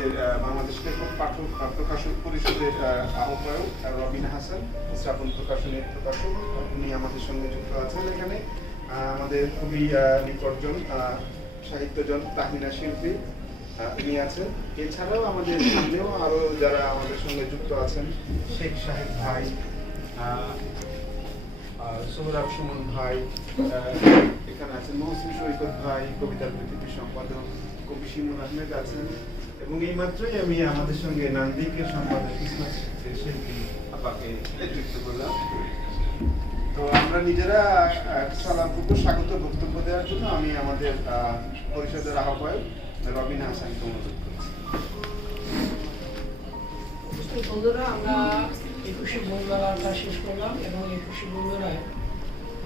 আমাদের বাংলাদেশ লেখক পাঠক প্রকাশক পরিষদের আহ্বায়ক রবিন হাসান, শ্রাবণ প্রকাশনের প্রকাশক, উনি আমাদের সঙ্গে যুক্ত আছেন এখানে। আমাদের খুবই নিকটজন সাহিত্যজন তাহমিনা শিল্পী উনি আছেন। এছাড়াও আমাদের সামনেও আরও যারা আমাদের সঙ্গে যুক্ত আছেন, শেখ সাহেব ভাই, সোহরাব সুমন ভাই, এখানে আছেন মহসিন সৈকত ভাই, কবিতার পৃথিবীর সম্পাদক কবি শিমুল আহমেদ আছেন, এবং এই মাত্রই আমি আমাদের সঙ্গে নান্দিকের সম্পাদক ইসমাত শিল্পী আপাকে যুক্ত করলাম। তো আমরা নিজেরা সালামপূর্বক স্বাগত বক্তব্য দেওয়ার জন্য আমি আমাদের পরিষদের আহ্বায়ক রবিন হাসানকে অনুরোধ করছি। বন্ধুরা, আমরা 21শে বইমেলাটা শেষ করলাম এবং 21শে বইমেলায়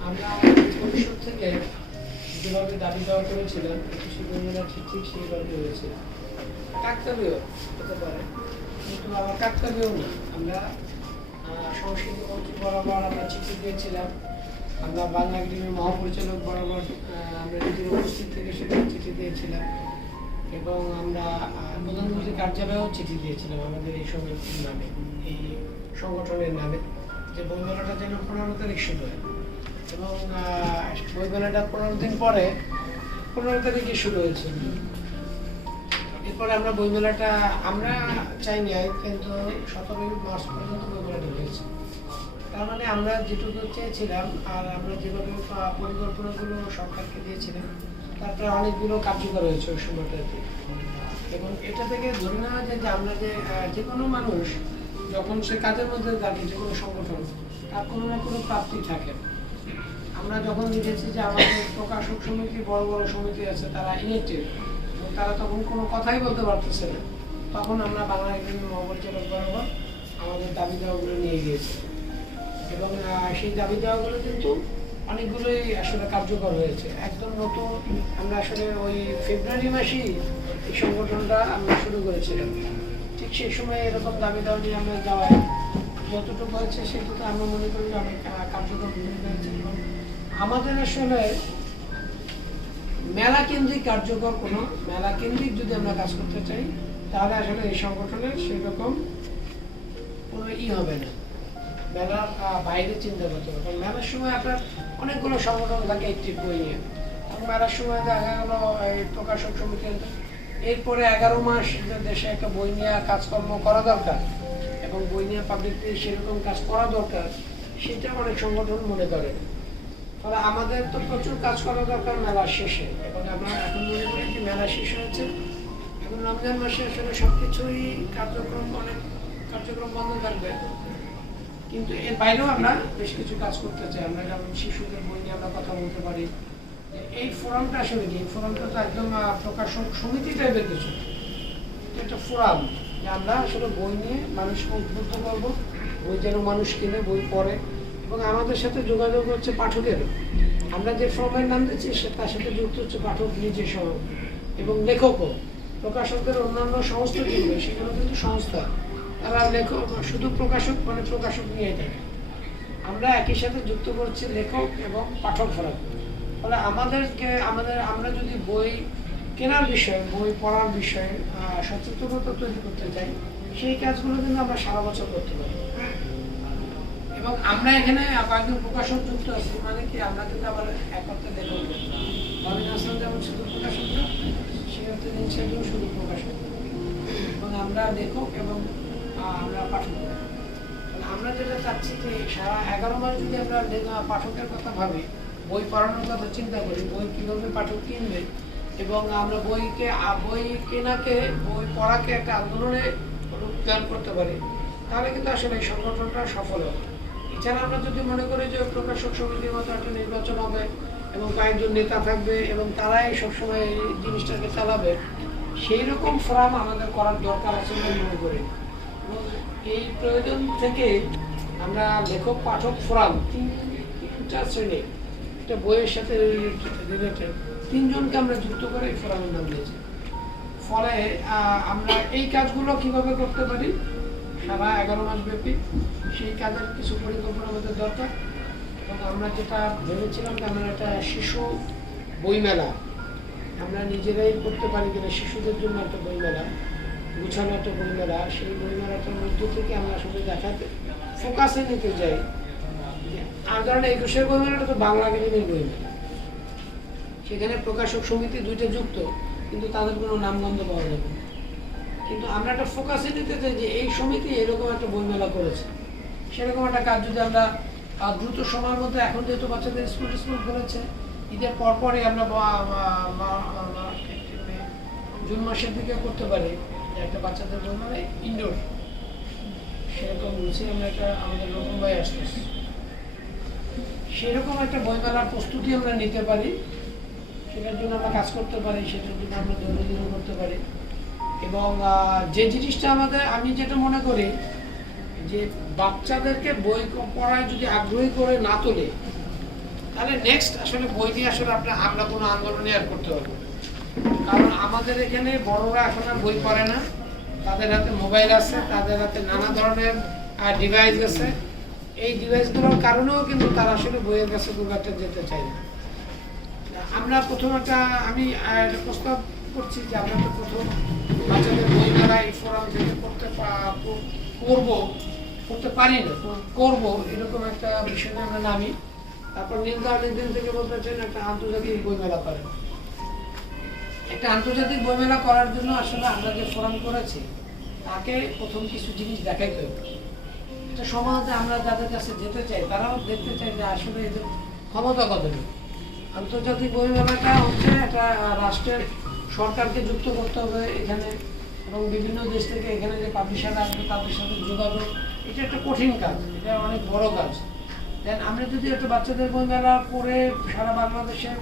আমরা পরিষদ থেকে যেভাবে দাবি দেওয়া করেছিলাম 21শে বইমেলা ঠিক সেইভাবে হয়েছে। কাকতালীয় হতে পারে, কিন্তু আমার কাকতালীয় না। আমরা সংস্কৃতি মন্ত্রী বরাবর আমরা চিঠি দিয়েছিলাম, আমরা বাংলা একাডেমির মহাপরিচালক বরাবর আমরা নিজের উপস্থিত থেকে সেটা চিঠি দিয়েছিলাম, এবং আমরা প্রধানমন্ত্রীর কার্যালয়েও চিঠি দিয়েছিলাম আমাদের এই সমিতির নামে, এই সংগঠনের নামে, যে বইমেলাটা যেন 15 তারিখ শুরু হয়। এবং বইমেলাটা 15 দিন পরে 15 তারিখে শুরু হয়েছে। এরপরে আমরা বইমেলাটা আমরা চাইনি, কিন্তু 17 মার্চ পর্যন্ত বইমেলাটা হয়েছে। তার মানে আমরা যেটুকু চেয়েছিলাম আর আমরা যেভাবে পরিকল্পনাগুলো সরকারকে দিয়েছিলাম তারপরে অনেকগুলো কার্যকর হয়েছে ওই সময়টাতে। এবং এটা থেকে ধরে নেওয়া যায় যে আমরা যে কোনো মানুষ যখন সে কাজের মধ্যে থাকে, যে কোনো সংগঠন, তার কোনো না কোনো প্রাপ্তি থাকে। আমরা যখন দেখেছি যে আমাদের প্রকাশক সমিতি, বড় বড় সমিতি আছে, তারা ইলেক্টেড এবং তারা তখন কোনো কথাই বলতে পারতেছে না, তখন আমরা বাংলা একাডেমির মহাপরিচালক বরাবর আমাদের দাবি দেওয়াগুলো নিয়ে গিয়েছি। এবং সেই দাবি দেওয়াগুলো কিন্তু অনেকগুলোই আসলে কার্যকর হয়েছে। একদম নতুন, আমরা আসলে ওই ফেব্রুয়ারি মাসেই এই সংগঠনটা আমরা শুরু করেছিলাম। ঠিক সেই সময় এরকম দাবি দেওয়া নিয়ে আমরা যাওয়ায় যতটুকু হয়েছে সেটুকু আমরা মনে করি যে অনেক কার্যকর ভূমিকা হয়েছে। এবং আমাদের আসলে মেলা কেন্দ্রিক কার্যকর কোনো মেলা কেন্দ্রিক যদি আমরা কাজ করতে চাই, তাহলে আসলে এই সংগঠনের সেরকম কোনো হবে না, মেলার বাইরে চিন্তা করতে হবে। কারণ মেলার সময় আপনার অনেকগুলো সংগঠন থাকে একটি বই নিয়ে, এবং মেলার সময় দেখা গেল এই প্রকাশক সমিতি, এরপরে 11 মাস দেশে একটা বই নিয়ে কাজকর্ম করা দরকার এবং বই নিয়ে পাবলিকলি সেরকম কাজ করা দরকার, সেটা অনেক সংগঠন মনে করে। ফলে আমাদের তো প্রচুর কাজ করা দরকার মেলার শেষে, এবং আমরা এখন মনে করি যে মেলা শেষ হয়েছে, এখন রমজান মাসে আসলে সব কিছুই অনেক কার্যক্রম বন্ধ থাকবে, কিন্তু এর বাইরেও আমরা বেশ কিছু কাজ করতে চাই। আমরা যেমন শিশুদের বই নিয়ে আমরা কথা বলতে পারি। এই ফোরামটা আসলে কি, এই ফোরামটা তো একদম প্রকাশক সমিতি টাইপের কিছু, একটা ফোরাম, যে আমরা আসলে বই নিয়ে মানুষকে উদ্বুদ্ধ করবো, বই যেন মানুষ কিনে, বই পড়ে, এবং আমাদের সাথে যোগাযোগ হচ্ছে পাঠকেরও। আমরা যে ফোরামের নাম দিচ্ছি তার সাথে যুক্ত হচ্ছে পাঠক নিজে সহ, এবং লেখকও। প্রকাশকদের অন্যান্য সমস্ত যেগুলো সেগুলো কিন্তু সংস্থা, তারা লেখক শুধু প্রকাশক মানে প্রকাশক নিয়ে থাকে। আমরা একই সাথে যুক্ত করছি লেখক এবং পাঠক ফোরাম। ফলে আমরা যদি বই কেনার বিষয়ে, বই পড়ার বিষয়ে সচেতনতা তৈরি করতে চাই, সেই কাজগুলো কিন্তু আমরা সারা বছর করতে পারি। এবং আমরা এখানে কয়েকজন প্রকাশক যুক্ত আছি, মানে কি আমরা কিন্তু আবার এক অর্থে লেখক, রবিন হাসান যেমন শুধু প্রকাশক না, সেও শুধু প্রকাশক, এবং আমরা লেখক এবং আমরা পাঠক। আমরা যেটা চাচ্ছি যে সারা 11 মাস যদি আমরা পাঠকের কথা ভাবি, বই পড়ানোর কথা চিন্তা করি, বই কীভাবে পাঠক কিনবে, এবং আমরা বই কেনাকে, বই পড়াকে একটা আন্দোলনে রূপায়ণ করতে পারি, তাহলে কিন্তু আসলে এই সংগঠনটা সফল হবে। এছাড়া আমরা যদি মনে করি যে প্রকাশক সমিতির মতো একটা নির্বাচন হবে এবং কয়েকজন নেতা থাকবে এবং তারাই সবসময় এই জিনিসটাকে চালাবে, সেই রকম ফোরাম আমাদের করার দরকার আছে বলে মনে করি। এবং এই প্রয়োজন থেকে আমরা লেখক পাঠক ফোরাম তিনটা শ্রেণী, একটা বইয়ের সাথে রিলেটেড 3 জনকে আমরা যুক্ত করে এই ফোরামের নাম দিয়েছি। ফলে আমরা এই কাজগুলো কিভাবে করতে পারি সারা 11 মাস ব্যাপী, সেই কাজের কিছু পরিকল্পনা আমাদের দরকার। এবং আমরা যেটা ভেবেছিলাম যে আমরা একটা শিশু বইমেলা আমরা নিজেরাই করতে পারি কিনা, শিশুদের জন্য একটা বইমেলা, গুছানো একটা বইমেলা, সেই বইমেলাটার মধ্য থেকে আমরা আসলে দেখাতে ফোকাসে নিতে যাই। আর ধরেন 21-এর বইমেলাটা তো বাংলা একাডেমির বইমেলা, সেখানে প্রকাশক সমিতি দুইটা যুক্ত, কিন্তু তাদের কোনো নামগন্ধ পাওয়া যাবে না। কিন্তু আমরা একটা ফোকাসে নিতে চাই যে এই সমিতি এরকম একটা বইমেলা করেছে, সেরকম একটা কাজ যদি আমরা দ্রুত সময়ের মধ্যে, এখন যেহেতু বাচ্চাদের স্কুল করেছে, ঈদের পরপরই আমরা জুন মাসের দিকে করতে পারি যে একটা বাচ্চাদের বইমেলা ইনডোর, সেরকম বলছি আমরা একটা আমাদের নতুন ভাই আসতেছি, সেরকম একটা বইমেলার প্রস্তুতি আমরা নিতে পারি, সেটার জন্য আমরা কাজ করতে পারি, সেটার জন্য আমরা দৈনন্দিন করতে পারি। এবং যে জিনিসটা আমাদের, আমি যেটা মনে করি যে বাচ্চাদেরকে বই পড়ায় যদি আগ্রহী করে না তোলে, তাহলে নেক্সট আসলে বই নিয়ে আসলে আমরা কোনো আন্দোলনে আর করতে পারবো না। কারণ আমাদের এখানে বড়রা এখন আর বই পড়ে না, তাদের হাতে মোবাইল আছে, তাদের হাতে নানা ধরনের ডিভাইস আছে। এই ডিভাইসগুলোর কারণেও কিন্তু তারা আসলে বইয়ের কাছে খুব একটা যেতে চায় না। আমরা প্রথম আমি প্রস্তাব করছি যে আমরা তো প্রথম বাচ্চাদের বই মেলা এই ফোরাম থেকে করতে পারি না, করবো এরকম একটা বিষয় নিয়ে আমরা নামি। তারপর দিন থেকে বলতে চাই একটা আন্তর্জাতিক বইমেলা করেন। একটা আন্তর্জাতিক বইমেলা করার জন্য আসলে আমরা যে ফোরাম করেছি, তাকে প্রথম কিছু জিনিস দেখাইতে হবে। এটা সমাজে আমরা যাদের কাছে যেতে চাই, তারাও দেখতে চাই যে আসলে এদের ক্ষমতা কতটুকু। আন্তর্জাতিক বইমেলাটা হচ্ছে একটা রাষ্ট্রের সরকারকে যুক্ত করতে হবে এখানে, এবং বিভিন্ন দেশ থেকে এখানে যে পাবলিশার আসবে তাদের সাথে যোগাযোগ, এটা একটা কঠিন কাজ, এটা অনেক বড় কাজ। দেন আমরা যদি একটা বাচ্চাদের বইমেলা করে সারা বাংলাদেশের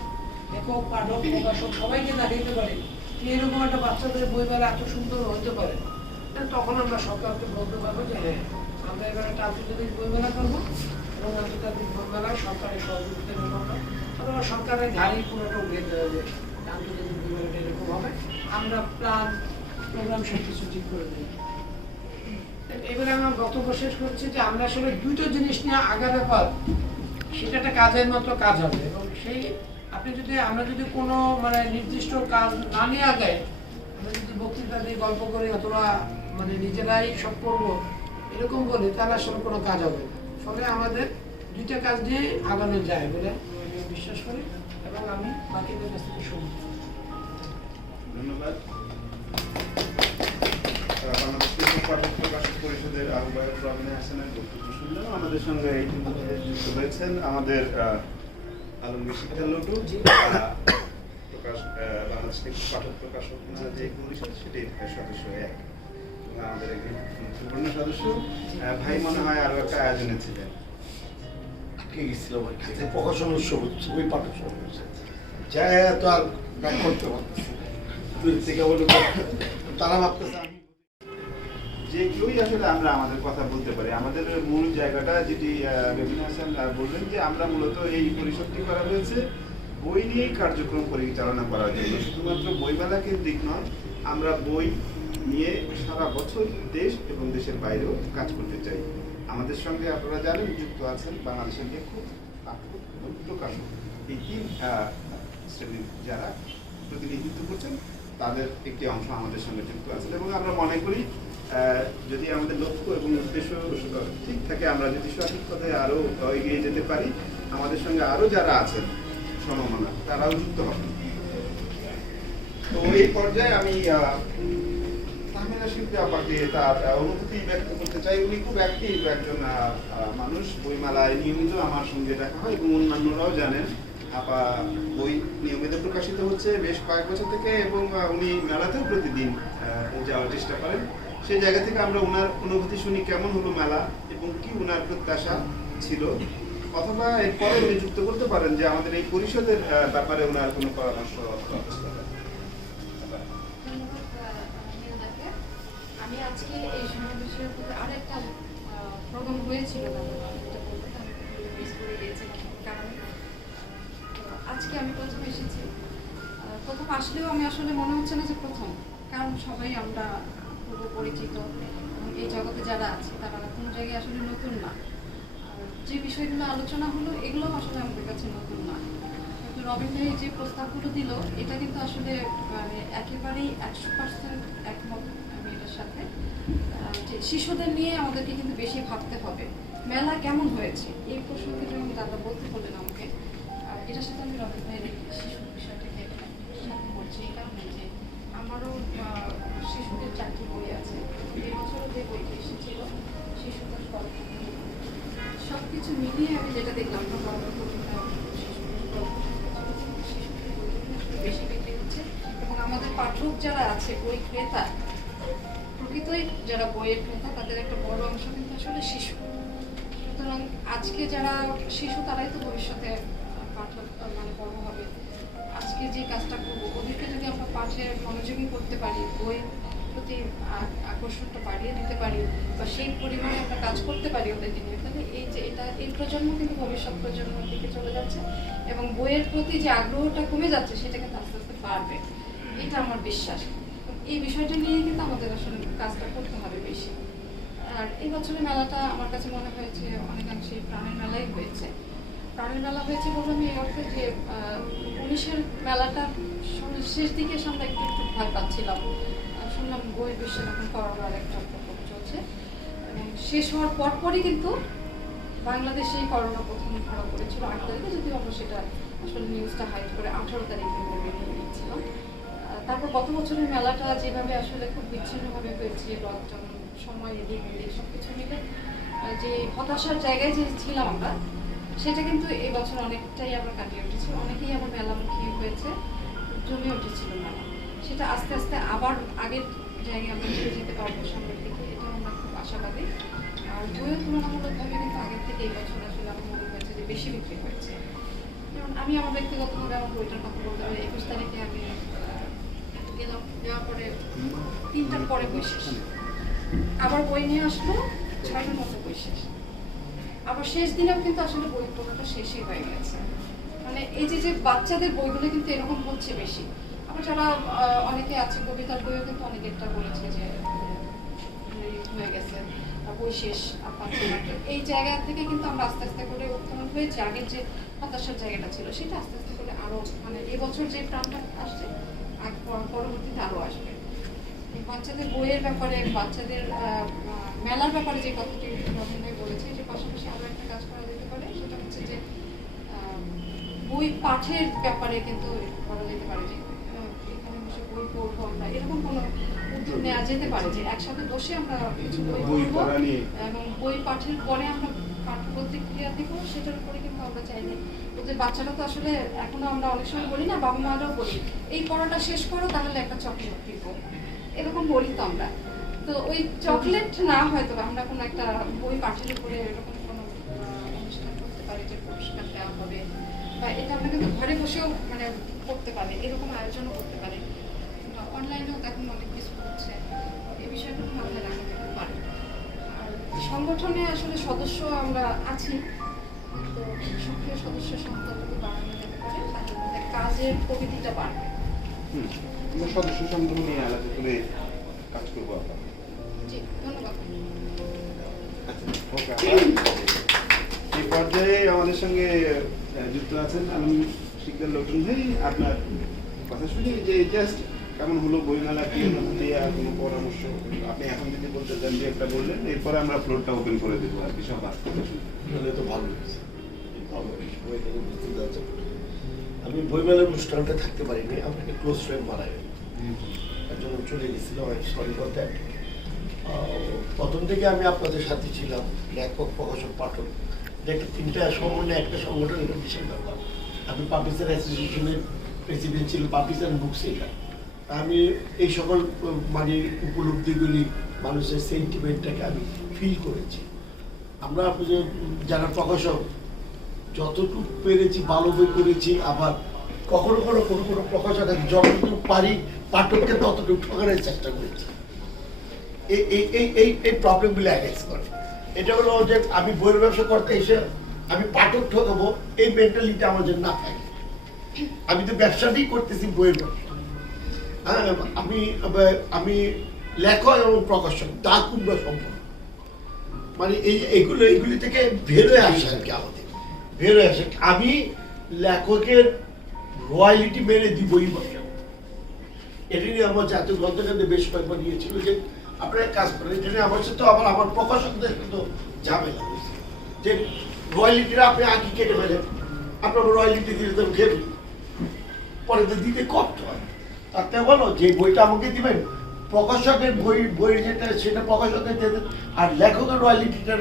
লেখক, পাঠক, প্রকাশক সবাইকে দেখাইতে পারি যে এরকম একটা বাচ্চাদের বইমেলা এত সুন্দর হতে পারে, তখন আমরা সরকারকে বলতে পারবো যে হ্যাঁ, আমরা এবার একটা আন্তর্জাতিক বইমেলা করবো, এবং আন্তর্জাতিক বইমেলায় সরকারের সহযোগিতা নেব আমরা, অথবা সরকারের গাড়ি পুরোটা উঠে দেওয়া যায়, আন্তর্জাতিক বইমেলাটা এরকম হবে, আমরা প্রোগ্রাম সব কিছু ঠিক করে দিই। এবারে আমার বক্তব্য শেষ করছি যে আমরা আসলে দুটো জিনিস নিয়ে আগালে পর সেটা একটা কাজের মতো কাজ হবে, এবং সেই আমরা যদি কোনো নির্দিষ্ট কাজ না নিয়ে আগাই, আমরা যদি বক্তৃতা দিয়ে গল্প করি অথবা নিজেরাই সব করবো এরকম বলি, তাহলে আসলে কোনো কাজ হবে না। ফলে আমাদের দুইটা কাজ নিয়ে আগানো যায় বলে আমি বিশ্বাস করি, এবং আমি বাকিদের কাছ থেকে শুনি। ধন্যবাদ। বাংলাদেশ পাঠক প্রকাশক পরিষদের আহ্বায়ক রবিনা হাসানের বক্তব্য শুনলাম। আমাদের সঙ্গে ইতিমধ্যে যুক্ত হয়েছেন আমাদের আলমগীর শিক্ষা লটু, বাংলাদেশ পাঠক প্রকাশক যে পরিষদ সেটির সদস্য এক, আমাদের একজন গুরুত্বপূর্ণ সদস্য ভাই মনে হয় আরো একটা আয়োজনে ছিলেন। ঠিক ছিল প্রকাশন উৎসব হচ্ছে, ওই পাঠক সভা হচ্ছে, যা তো আর ব্যাক করতে পারতেছি থেকে বলে তারা ভাবতেছে যে কেউই আসলে আমরা আমাদের কথা বলতে পারি। আমাদের মূল জায়গাটা যেটি রবিনা হাসান বললেন যে আমরা মূলত এই পরিষদটি করা হয়েছে বই নিয়েই কার্যক্রম পরিচালনা করার জন্য, শুধুমাত্র বইমেলা কেন্দ্রিক নয়, আমরা বই নিয়ে সারা বছর দেশ এবং দেশের বাইরেও কাজ করতে চাই। আমাদের সঙ্গে আপনারা জানেন যুক্ত আছেন বাংলাদেশের লেখক, পাঠক এবং প্রকাশক, এই তিন শ্রেণীর যারা প্রতিনিধিত্ব করছেন তাদের একটি অংশ আমাদের সঙ্গে যুক্ত আছেন, এবং আমরা মনে করি যদি আমাদের লক্ষ্য এবং উদ্দেশ্য ঠিক থাকে, আমরা যদি সঠিক পথে আরো এগিয়ে যেতে পারি, আমাদের সঙ্গে আরো যারা আছেন সমমনা তারাও যুক্ত হবেন। তো এই পর্যায়ে আমি তাহমিনা শিল্পী আপাকে তার অনুভূতি ব্যক্ত করতে চাই। উনি খুব অ্যাক্টিভ একজন মানুষ, বইমেলায় নিয়মিত আমার সঙ্গে দেখা হয়, এবং অন্যান্যরাও জানেন আপা বই নিয়মিত প্রকাশিত হচ্ছে বেশ কয়েক বছর থেকে, এবং উনি মেলাতেও প্রতিদিন যাওয়ার চেষ্টা করেন। সেই জায়গা থেকে আমরা ওনার অনুভূতি শুনি, কেমন হলো মেলা এবং কি ওনার প্রত্যাশা ছিল, অথবা এরপরে উনি যুক্ত করতে পারেন যে আমাদের এই পরিষদের ব্যাপারে ওনার কোনো পরামর্শ। আমি আজকে এই সমাবেশের উপরে আরেকটা প্রোগ্রাম হয়েছিল, আজকে আমি প্রথম এসেছি। প্রথম আসলেও আমি আসলে মনে হচ্ছে না যে প্রথম, কারণ সবাই আমরা পূর্ব পরিচিত, এবং এই জগতে যারা আছে তারা কোনো জায়গায় আসলে নতুন না। যে বিষয়গুলো আলোচনা হলো এগুলো আসলে আমাদের কাছে নতুন না। কিন্তু রবিন ভাই যে প্রস্তাবগুলো দিল এটা কিন্তু আসলে একেবারেই 100% একমত আমি এটার শিশুদের নিয়ে আমাদেরকে কিন্তু বেশি ভাবতে হবে। মেলা কেমন হয়েছে এই প্রশ্ন কিন্তু আমি দাদা বলতে বললেন আমাকে। আর এটার সাথে আমি রবীন্দ্র ভাইয়ের শিশুর বিষয়টাকে সাথে করছি এই কারণে যে আমারও শিশুদের 4টি বই আছে। এই বছরও যে বইটি এসেছিল শিশুদের গল্প, সব কিছু মিলিয়ে আমি যেটা দেখলাম বেশি বিক্রি হচ্ছে এবং আমাদের পাঠক যারা আছে বই ক্রেতা, প্রকৃতই যারা বইয়ের ক্রেতা তাদের একটা বড় অংশ কিন্তু আসলে শিশু। সুতরাং আজকে যারা শিশু তারাই তো ভবিষ্যতে পাঠক মানে বড় হবে। আজকে যে কাজটা করবো ওদেরকে যদি আমরা পাঠে মনোযোগী করতে পারি, বই প্রতি আকর্ষণটা বাড়িয়ে দিতে পারি বা সেই পরিমাণে আমরা কাজ করতে পারি ওদেরকে নিয়ে, তাহলে এই যে এই প্রজন্ম কিন্তু ভবিষ্যৎ প্রজন্মের দিকে চলে যাচ্ছে এবং বইয়ের প্রতি যে আগ্রহটা কমে যাচ্ছে সেটা কিন্তু আস্তে আস্তে বাড়বে, এটা আমার বিশ্বাস। এই বিষয়টা নিয়ে কিন্তু আমাদের আসলে কাজটা করতে হবে বেশি। আর এই বছরের মেলাটা আমার কাছে মনে হয়েছে অনেকাংশেই প্রাণের মেলাই হয়েছে। প্রাণের মেলা হয়েছে বলে আমি এই অর্থে যে 19-এর মেলাটা শেষ দিকে এসে আমরা একটু ভয় পাচ্ছিলাম, শুনলাম বইয়ের বিশ্বের এখন করোনার একটা প্রকোপ চলছে এবং শেষ হওয়ার পরপরই কিন্তু বাংলাদেশেই করোনা প্রথম ধরা পড়েছিল 8 তারিখে, যদিও আমরা সেটা আসলে নিউজটা হাইড করে 18 তারিখে বেরিয়ে নিয়েছিলাম। তারপর গত বছরের মেলাটা যেভাবে আসলে খুব বিচ্ছিন্নভাবে হয়েছে, লকডাউন সময় এদিক ওদিক সব কিছু মিলে যে হতাশার জায়গায় যে ছিলাম আমরা, সেটা কিন্তু এই বছর অনেকটাই আমরা কাটিয়ে উঠেছি। অনেকেই আমার মেলামুখী হয়েছে, জমে উঠেছিল মেলা। সেটা আস্তে আস্তে আবার আগের জায়গায় আমরা ফিরে যেতে পারবো সামনের দিকে, এটা আমরা খুব আশাবাদী। আর বইও তুলনামূলকভাবে কিন্তু আগের থেকে এই বছর আসলে আমার মনে হয়েছে যে বেশি বিক্রি হয়েছে। যেমন আমি আমার ব্যক্তিগতভাবে আমার বইটার কথা বলতে পারি, 21 তারিখে আমি গেলাম, যাওয়ার পরে 3টার পরে বই শেষ। আবার বই নিয়ে আসলো 6টার মতো বই শেষ। আবার শেষ দিনেও কিন্তু আসলে বই পড়াটা শেষই হয়ে গেছে। মানে এই যে বাচ্চাদের বইগুলো কিন্তু এরকম হচ্ছে বেশি। আবার যারা অনেকে আছে কবিতার বইও কিন্তু অনেকেরটা বলেছে যে হয়ে গেছে বই শেষ পাচ্ছে না। এই জায়গা থেকে কিন্তু আমরা আস্তে আস্তে করে উত্তোলন হয়েছে। আগের যে হতাশার জায়গাটা ছিল সেটা আস্তে আস্তে করে আরো মানে এবছর যে প্রাণটা আসছে আর পরবর্তীতে আরো আসবে। বাচ্চাদের বইয়ের ব্যাপারে, বাচ্চাদের মেলার ব্যাপারে যে কথাটি রবীন্দ্র ভাই বলেছে, যে পাশাপাশি আরো একটা কাজ করা যেতে পারে, সেটা হচ্ছে যে বই পাঠের ব্যাপারে কিন্তু করা যেতে পারে যে এখানে বসে বই পড়বো আমরা, এরকম কোনো উদ্যোগ নেওয়া যেতে পারে যে একসাথে বসে আমরা কিছু বই পড়বো এবং বই পাঠের পরে আমরা পাঠ প্রতিক্রিয়া দিব, সেটার উপরে কিন্তু আমরা চাইলে ওদের বাচ্চারা তো আসলে এখনো আমরা অনেক সময় বলি না, বাবা মারাও বলি এই পড়াটা শেষ করো তাহলে একটা চকলেট দিব, এরকম বলি তো আমরা। তো ওই চকলেট না হয়তো আমরা কোনো একটা বই পাঠের উপরে এরকম কোনো অনুষ্ঠান করতে পারি যে পুরস্কার দেওয়া হবে, বা এটা আমরা কিন্তু ঘরে বসেও মানে করতে পারি, এরকম আয়োজনও করতে পারি। অনলাইনেও এখন অনেক কিছু হচ্ছে, এই বিষয়গুলো মাথায় রাখা যেতে পারে। আর সংগঠনে আসলে সদস্য আমরা আছি, তো সক্রিয় সদস্য সংখ্যা যদি বাড়ানো যেতে পারে তাহলে আমাদের কাজের প্রকৃতিটা বাড়বে। আমরা সদস্য সংগ্রহ নিয়ে আলাদা করে কাজ করবো আমরা। জি, ধন্যবাদ। আচ্ছা, এই পর্যায়ে আমাদের সঙ্গে যুক্ত আছেন আলম শিকদার লটন ভাই। আপনার কথা শুনে যে জাস্ট কেমন হলো বইমেলা, কি অনুভূতি আর কোনো পরামর্শ আপনি এখন যদি বলতে চান যে একটা বললেন, এরপরে আমরা ফ্লোরটা ওপেন করে দেবো আর কি সবার কথা শুনে। তো ভালো হয়েছে, আমি বইমেলার অনুষ্ঠানটা থাকতে পারিনি, আমাকে ক্লোজ ফ্রেন্ড মারা গেল, তার জন্য চলে গেছিলাম। আমি সরি করতে প্রথম থেকে আমি আপনাদের সাথে ছিলাম, লেখক, প্রকাশক, পাঠক, এটা একটা 3টা সমন্বয়ে একটা সংগঠন, এটা বিশাল ব্যাপার। আমি পাবলিশার অ্যাসোসিয়েশনের প্রেসিডেন্ট ছিল, পাবলিশার বুক সেলার। আমি এই সকল মানে উপলব্ধিগুলি, মানুষের সেন্টিমেন্টটাকে আমি ফিল করেছি। আমরা যারা প্রকাশক যতটুকু পেরেছি ভালো বই করেছি, আবার কখনো কোনো প্রকাশক যতটুকু পারি পাঠককে ততটুকু ঠকানোর চেষ্টা করেছি। এই প্রবলেমগুলি অ্যাড্রেস করে। এটা হলো যে আমি বইয়ের ব্যবসা করতে এসে আমি পাঠক ঠকাবো, এই মেন্টালিটি আমার জন্য না থাকে। আমি তো ব্যবসাটাই করতেছি, বইয়ের ব্যবসা। হ্যাঁ, আমি লেখক এবং প্রকাশক দা কুমড়া সম্পর্ক, মানে এইগুলি থেকে বেরোয় আসে আর কি, আমাদের বেরোয় আসে। আমি লেখকের রয়্যালিটি মেরে দিবই বসে, এটা নিয়ে আমার জাতীয় গ্রন্থকারে বেশ কয়েকবার নিয়েছিল যে আপনার কাজ করেন, এটা নিয়ে আমার সাথে আবার আমার প্রকাশকদের কিন্তু ঝামেলা হয়েছে যে রয়্যালিটিরা আপনি আগে কেটে ফেলেন, আপনার রয়্যালিটি দিলে তো খেয়ে পরে তো দিতে কষ্ট হয়। তাতে বলো যে বইটা আমাকে দিবেন, প্রকাশকের বই যেটা সেটা প্রকাশকের দিয়ে দেন, আর লেখকের রয়্যালিটিটা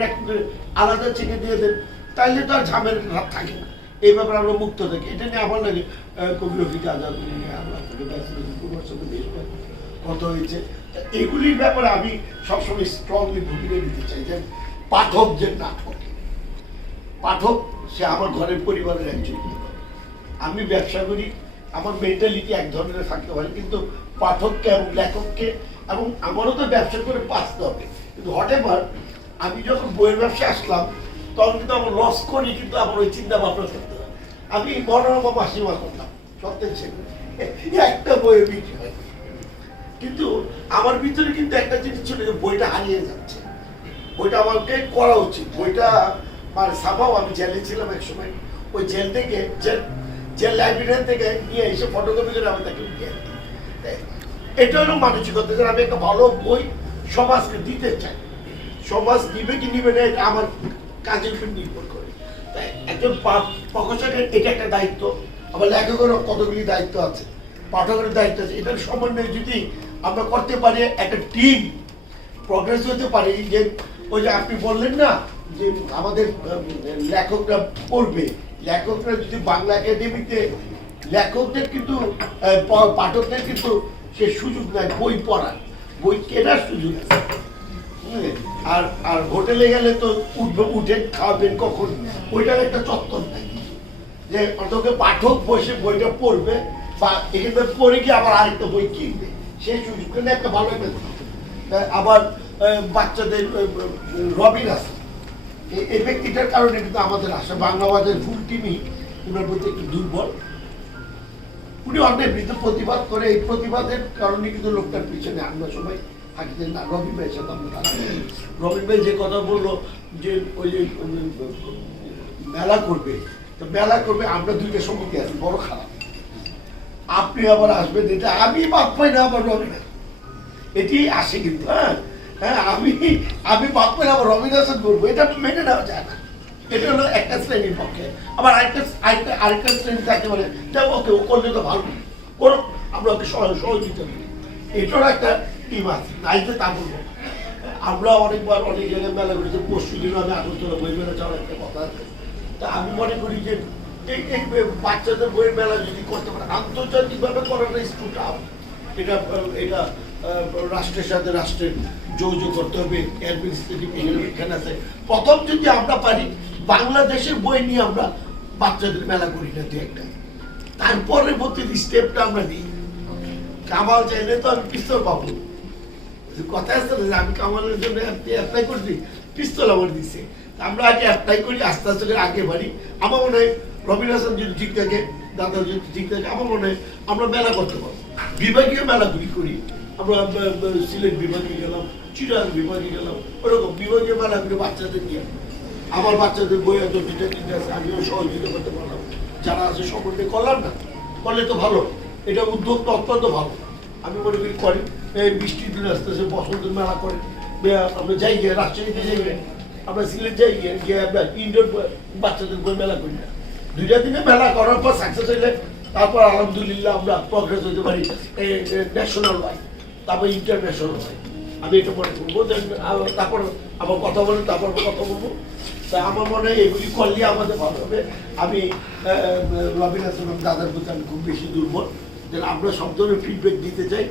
আলাদা চেকে দিয়ে দেন, তাইলে তো আর ঝামেলা থাকে না। এই ব্যাপারে আমরা মুক্ত থাকি। এটা নিয়ে আমার লাগে কবি রফিক আজাদ নিয়ে আমরা সাথে বেশ কথা হয়েছে। এগুলির ব্যাপারে আমি সবসময় স্ট্রংলি ভূমিকা নিতে চাই যে পাঠক যে নাটক, পাঠক সে আমার ঘরের পরিবারের একজন। আমি ব্যবসা করি, আমার মেন্টালিটি এক ধরনের থাকতে পারে, কিন্তু পাঠককে এবং লেখককে এবং আমারও তো ব্যবসা করে বাঁচতে হবে। কিন্তু হঠাৎ আমি যখন বইয়ের ব্যবসা আসলাম তখন কিন্তু আমার লস করি, কিন্তু আমার ওই চিন্তা ভাবনা করতে হবে। আমি মনোরমা মাসিমা করতাম সত্যের ছেলে, একটা বইয়ে বিক্রি হয়, কিন্তু আমার ভিতরে কিন্তু একটা জিনিস ছিল যে বইটা হারিয়ে যাচ্ছে, বইটা আমাকে করা উচিত। বইটা মানে সাফাও আমি জেলে ছিলাম এক সময়, ওই জেল থেকে জেল লাইব্রেরিয়ান থেকে নিয়ে এসে ফটোকপি করে আমি তাকে দিয়ে দিই। এটা হলো মানসিকতা যে আমি একটা ভালো বই সমাজকে দিতে চাই। সমাজ নিবে কি নিবে না এটা আমার কাজের উপর নির্ভর করে। তাই একজন প্রকাশকের এটা একটা দায়িত্ব, আবার লেখকেরও কতগুলি দায়িত্ব আছে, পাঠকের দায়িত্ব আছে। এটার সমন্বয়ে যদি আমরা করতে পারি, একটা টিম প্রগ্রেস হতে পারি। যে ওই যে আপনি বললেন না যে আমাদের লেখকরা পড়বে, লেখকরা যদি বাংলা একাডেমিতে লেখকদের কিন্তু পাঠকদের কিন্তু সে সুযোগ নেয় বই পড়ার, বই কেনার সুযোগ আছে। আর আর হোটেলে গেলে তো উঠে খাওয়াবেন কখন, ওইটার একটা চত্বর নাই যে অন্তত পাঠক বসে বইটা পড়বে বা এখানে পড়ে গিয়ে আবার আরেকটা বই কিনবে, সেই সুযোগ একটা ভালো একটা। আবার বাচ্চাদের রবিন আছে, এই ব্যক্তিটার কারণে কিন্তু আমাদের আসে বাংলা বাজার ফুল টিমই উনার প্রতি একটু দুর্বল। উনি অনেক বিরুদ্ধে প্রতিবাদ করে, এই প্রতিবাদের কারণে কিন্তু লোকটার পিছনে আমরা সবাই থাকি না। রবিন ভাইয়ের সাথে আমরা রবিন ভাই যে কথা বললো যে ওই যে মেলা করবে, তো মেলা করবে, আমরা দুইটা সমিতি আছি, বড় খারাপ। আপনি আবার আসবেন, এটা আমি বাদ পাই না আমার রবিন, এটি আসে কিন্তু হ্যাঁ হ্যাঁ আমি বাদ পাই না আমার রবিন হাসান করবো, এটা মেনে নেওয়া যায় না। এটা হলো একটা শ্রেণীর পক্ষে। আবার আরেকটা শ্রেণী থাকতে পারে ওকে ও করলে তো ভালো করো, আমরা ওকে সহযোগিতা করি, এটারও একটা টিম আছে। নাইতে তা বলবো আমরা অনেকবার অনেক জায়গায় মেলা করেছি। পরশু দিনও আমি আগরতলা বই মেলা যাওয়ার একটা কথা আছে। তা আমি মনে করি যে এই বাচ্চাদের বইয়ের মেলা যদি করতে পারে আন্তর্জাতিকভাবে করাটা একটু টাফ। এটা রাষ্ট্রের সাথে রাষ্ট্রের যোগাযোগ করতে হবে, অ্যাডমিনিস্ট্রেটিভ এখানে আছে। প্রথম যদি আমরা পারি বাংলাদেশের বই নিয়ে আমরা বাচ্চাদের মেলা করি না দু একটা, তারপরে প্রতিটি স্টেপটা আমরা দিই। কামাল চাইলে তো আমি পিস্তল পাবো, কথা আসতে না আমি কামালের জন্য অ্যাপ্লাই করছি, পিস্তল আমার দিচ্ছে। আমরা আগে অ্যাপ্লাই করি, আস্তে আস্তে করে আগে বাড়ি। আমার মনে হয় রবিন হাসান যদি ঠিক থাকে, দাদা যদি ঠিক থাকে, আমার মনে হয় আমরা মেলা করতে পারবো। বিভাগীয় মেলাগুলি করি, আমরা সিলেট বিভাগে গেলাম, চিরাং বিভাগে গেলাম, ওরকম বিভাগীয় মেলাগুলি বাচ্চাদের নিয়ে আমার বাচ্চাদের বই এত দুটা তিনটা আছে, আমিও সহযোগিতা করতে পারলাম। যারা আছে সমন্বয় করলাম না, করলে তো ভালো। এটা উদ্যোগটা অত্যন্ত ভালো, আমি মনে করি। এই বৃষ্টির দিন আস্তে আস্তে বসন্তের মেলা করে আমরা যাই গিয়ে, রাজশাহীতে যাই গিয়ে, আমরা সিলেট যাই গিয়ে আমরা ইনডোর বাচ্চাদের বই মেলা করি না। দুইটা দিনে মেলা করার পর সাকসেস হইলে তারপর আলহামদুলিল্লাহ আমরা প্রগ্রেস হতে পারি ন্যাশনাল ওয়াইড, তারপর ইন্টারন্যাশনাল ওয়াইড। আমি এটা মনে করবো, তারপর আবার কথা বলবো, তারপর কথা বলবো। তা আমার মনে হয় এগুলি করলে আমাদের ভালো হবে। আমি রবিন হাসান দাদার প্রতি আমি খুব বেশি দুর্বল, যে আমরা সব ধরনের ফিডব্যাক দিতে চাই,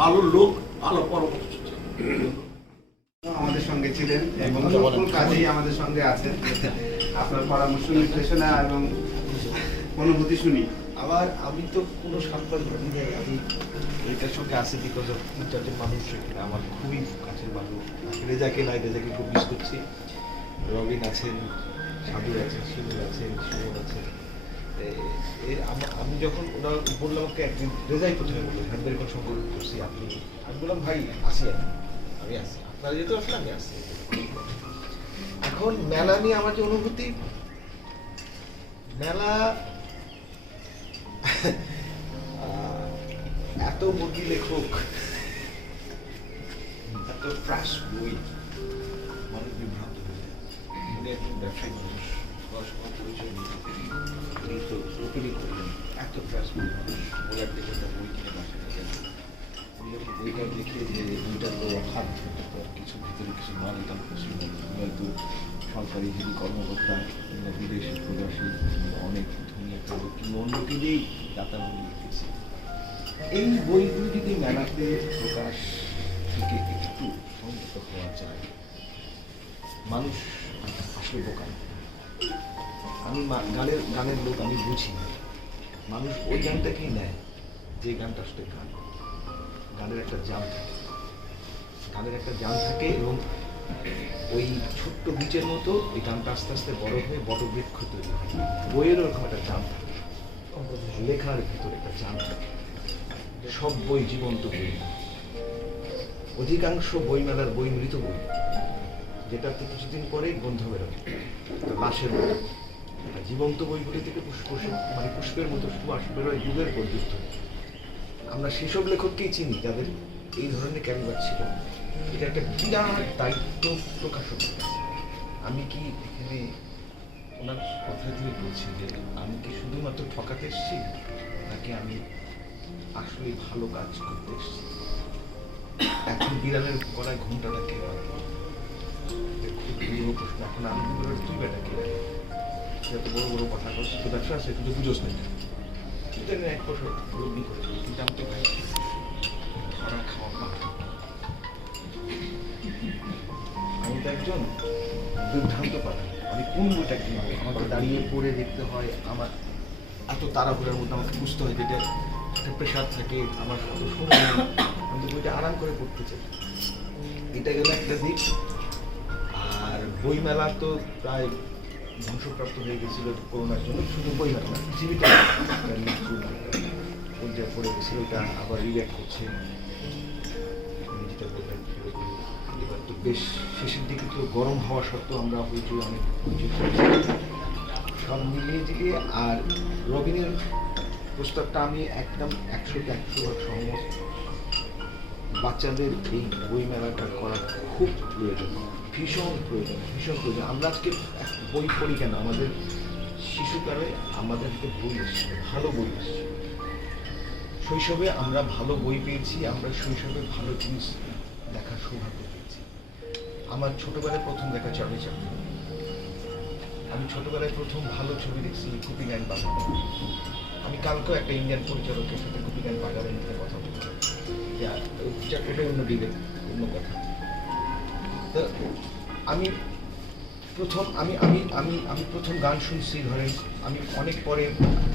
ভালো লোক, ভালো পরামর্শ চাই। আমাদের সঙ্গে ছিলেন এবং সকল কাজেই আমাদের সঙ্গে আছেন। আপনার পরামর্শ নির্দেশনা এবং অনুভূতি শুনি। আবার আমি তো কোনো সাম্পাদ ঘটি নাই, আমি এটার সঙ্গে আছি বিকজ অফ চারজন মানুষ আমার খুবই কাছের মানুষ। রেজাকে নাই, রেজাকে খুব মিস করছি। রবিন আছেন, সাধু আছেন, শিমুল আছেন, সুমন আছেন। আমি যখন ওরা বললাম আমাকে একদিন, রেজাই প্রথমে বললো হ্যান্ডেল এখন সংগ্রহ করছি আপনি, আমি বললাম ভাই আসি, আমি আসি, আপনারা যেহেতু আসলে আমি আসি। এখন মেলা নিয়ে আমার যে অনুভূতি, মেলা এত মুরগি লেখক, এত ফ্রেশ বই মানুষ বিভ্রান্ত হয়ে যায়। উনি একজন ব্যবসায়ী মানুষ, পড়াশোনা পরিচয় নিয়ে উনি তো ওপেনই করলেন এত ফ্রেশ বই মানুষ ওনার থেকে একটা বই কিনে বাসাতে গেল। উনি যখন বইটা দেখে যে বইটার তো হাত কিছু ভিতরে কিছু মাল এটা হয়তো সরকারি যিনি কর্মকর্তা কিংবা বিদেশি প্রবাসী অনেক ধনী একটা লোক কিংবা অন্য কেউই যাতায়াত লিখেছে। এই বইগুলো যদি মেলাতে প্রকাশ থেকে একটু সংযুক্ত হওয়া যায়, মানুষ আসলে বোকা না। আমি গানের লোক, আমি বুঝি না। মানুষ ওই গানটাকেই নেয় যে গানটা আসলে গান। গানের একটা জাম থাকে, এবং ওই ছোট্ট বীজের মতো এই গানটা আস্তে আস্তে বড় হয়ে বড় বৃক্ষ তৈরি হয়। বইয়েরও এরকম একটা জাম থাকে, লেখার ভিতরে একটা জাম থাকে। সব বই জীবন্ত বই, অধিকাংশ বইমেলার বই মৃত বই, যেটাতে কিছুদিন পরে গন্ধ বেরোবে, লাশের মতো। জীবন্ত বইগুলি থেকে পুষ্পের মতো সুবাস বেরোয় যুগের পর যুগ ধরে। আমরা সেসব লেখককেই চিনি যাদের এই ধরনের ক্যারিবার ছিল। এটা একটা বিরাট দায়িত্ব প্রকাশকের কাছে। আমি কি এখানে ওনার কথা দিয়ে বলছি যে আমি কি শুধুমাত্র ঠকাতে এসেছি, নাকি আমি আসলে ভালো কাজ করতে এসেছি? এখন বিড়ালের গলায় ঘুমটাটা কে পাবে? খুব বড় প্রশ্ন। এখন আমি তুই বেটা কে? এত বড় বড় কথা বলছি, তো ব্যবসা আছে কিন্তু বুঝোস না। কিন্তু আমি 1 বছর লগ্নি করেছি, কিন্তু আমি তো ভাই ধরা খাওয়া মা। আমি তো একজন বিভ্রান্ত পাঠক। আমি কোন বইটা কিনবো আমাকে দাঁড়িয়ে পড়ে দেখতে হয়, আমার এত তাড়াহুড়ার মধ্যে আমাকে বুঝতে হয় যেটা একটা প্রেশার থাকে, আমার এত সময় নেই। আমি তো বইটা আরাম করে পড়তে চাই। এটা গেল একটা দিক। আর বইমেলা তো প্রায় ধ্বংসপ্রাপ্ত হয়ে গেছিল করোনার জন্য। শুধু বইমেলা না, পৃথিবীটা পর্যায়ে পড়ে গেছিল। ওটা আবার রিঅ্যাক্ট করছে। যেটা বললেন এবার তো বেশ শেষের দিকে তো গরম হওয়া সত্ত্বেও আমরা হইচই অনেক সব মিলিয়ে দিলে। আর রবিনের প্রস্তাবটা আমি একদম 100% সহমত। বাচ্চাদের এই বই মেলাটা করা খুব প্রয়োজন, ভীষণ প্রয়োজন। আমরা আজকে বই পড়ি কেন? আমাদের শিশুকালে আমাদের হাতে বই এসেছিল, ভালো বই এসেছিল। শৈশবে আমরা ভালো বই পেয়েছি, আমরা শৈশবে ভালো জিনিস দেখার সৌভাগ্য পেয়েছি। আমার ছোটবেলায় প্রথম দেখা চার্লি চ্যাপলিন। আমি ছোটবেলায় প্রথম ভালো ছবি দেখছি কুপি গাইন বাগান। আমি কালকেও একটা ইন্ডিয়ান পরিচালকের সাথে কুপি গাইন বাগানের নিয়ে কথা বললাম। ওটা অন্য দিকে অন্য কথা। তো আমি প্রথম গান শুনছি, ধরেন আমি অনেক পরে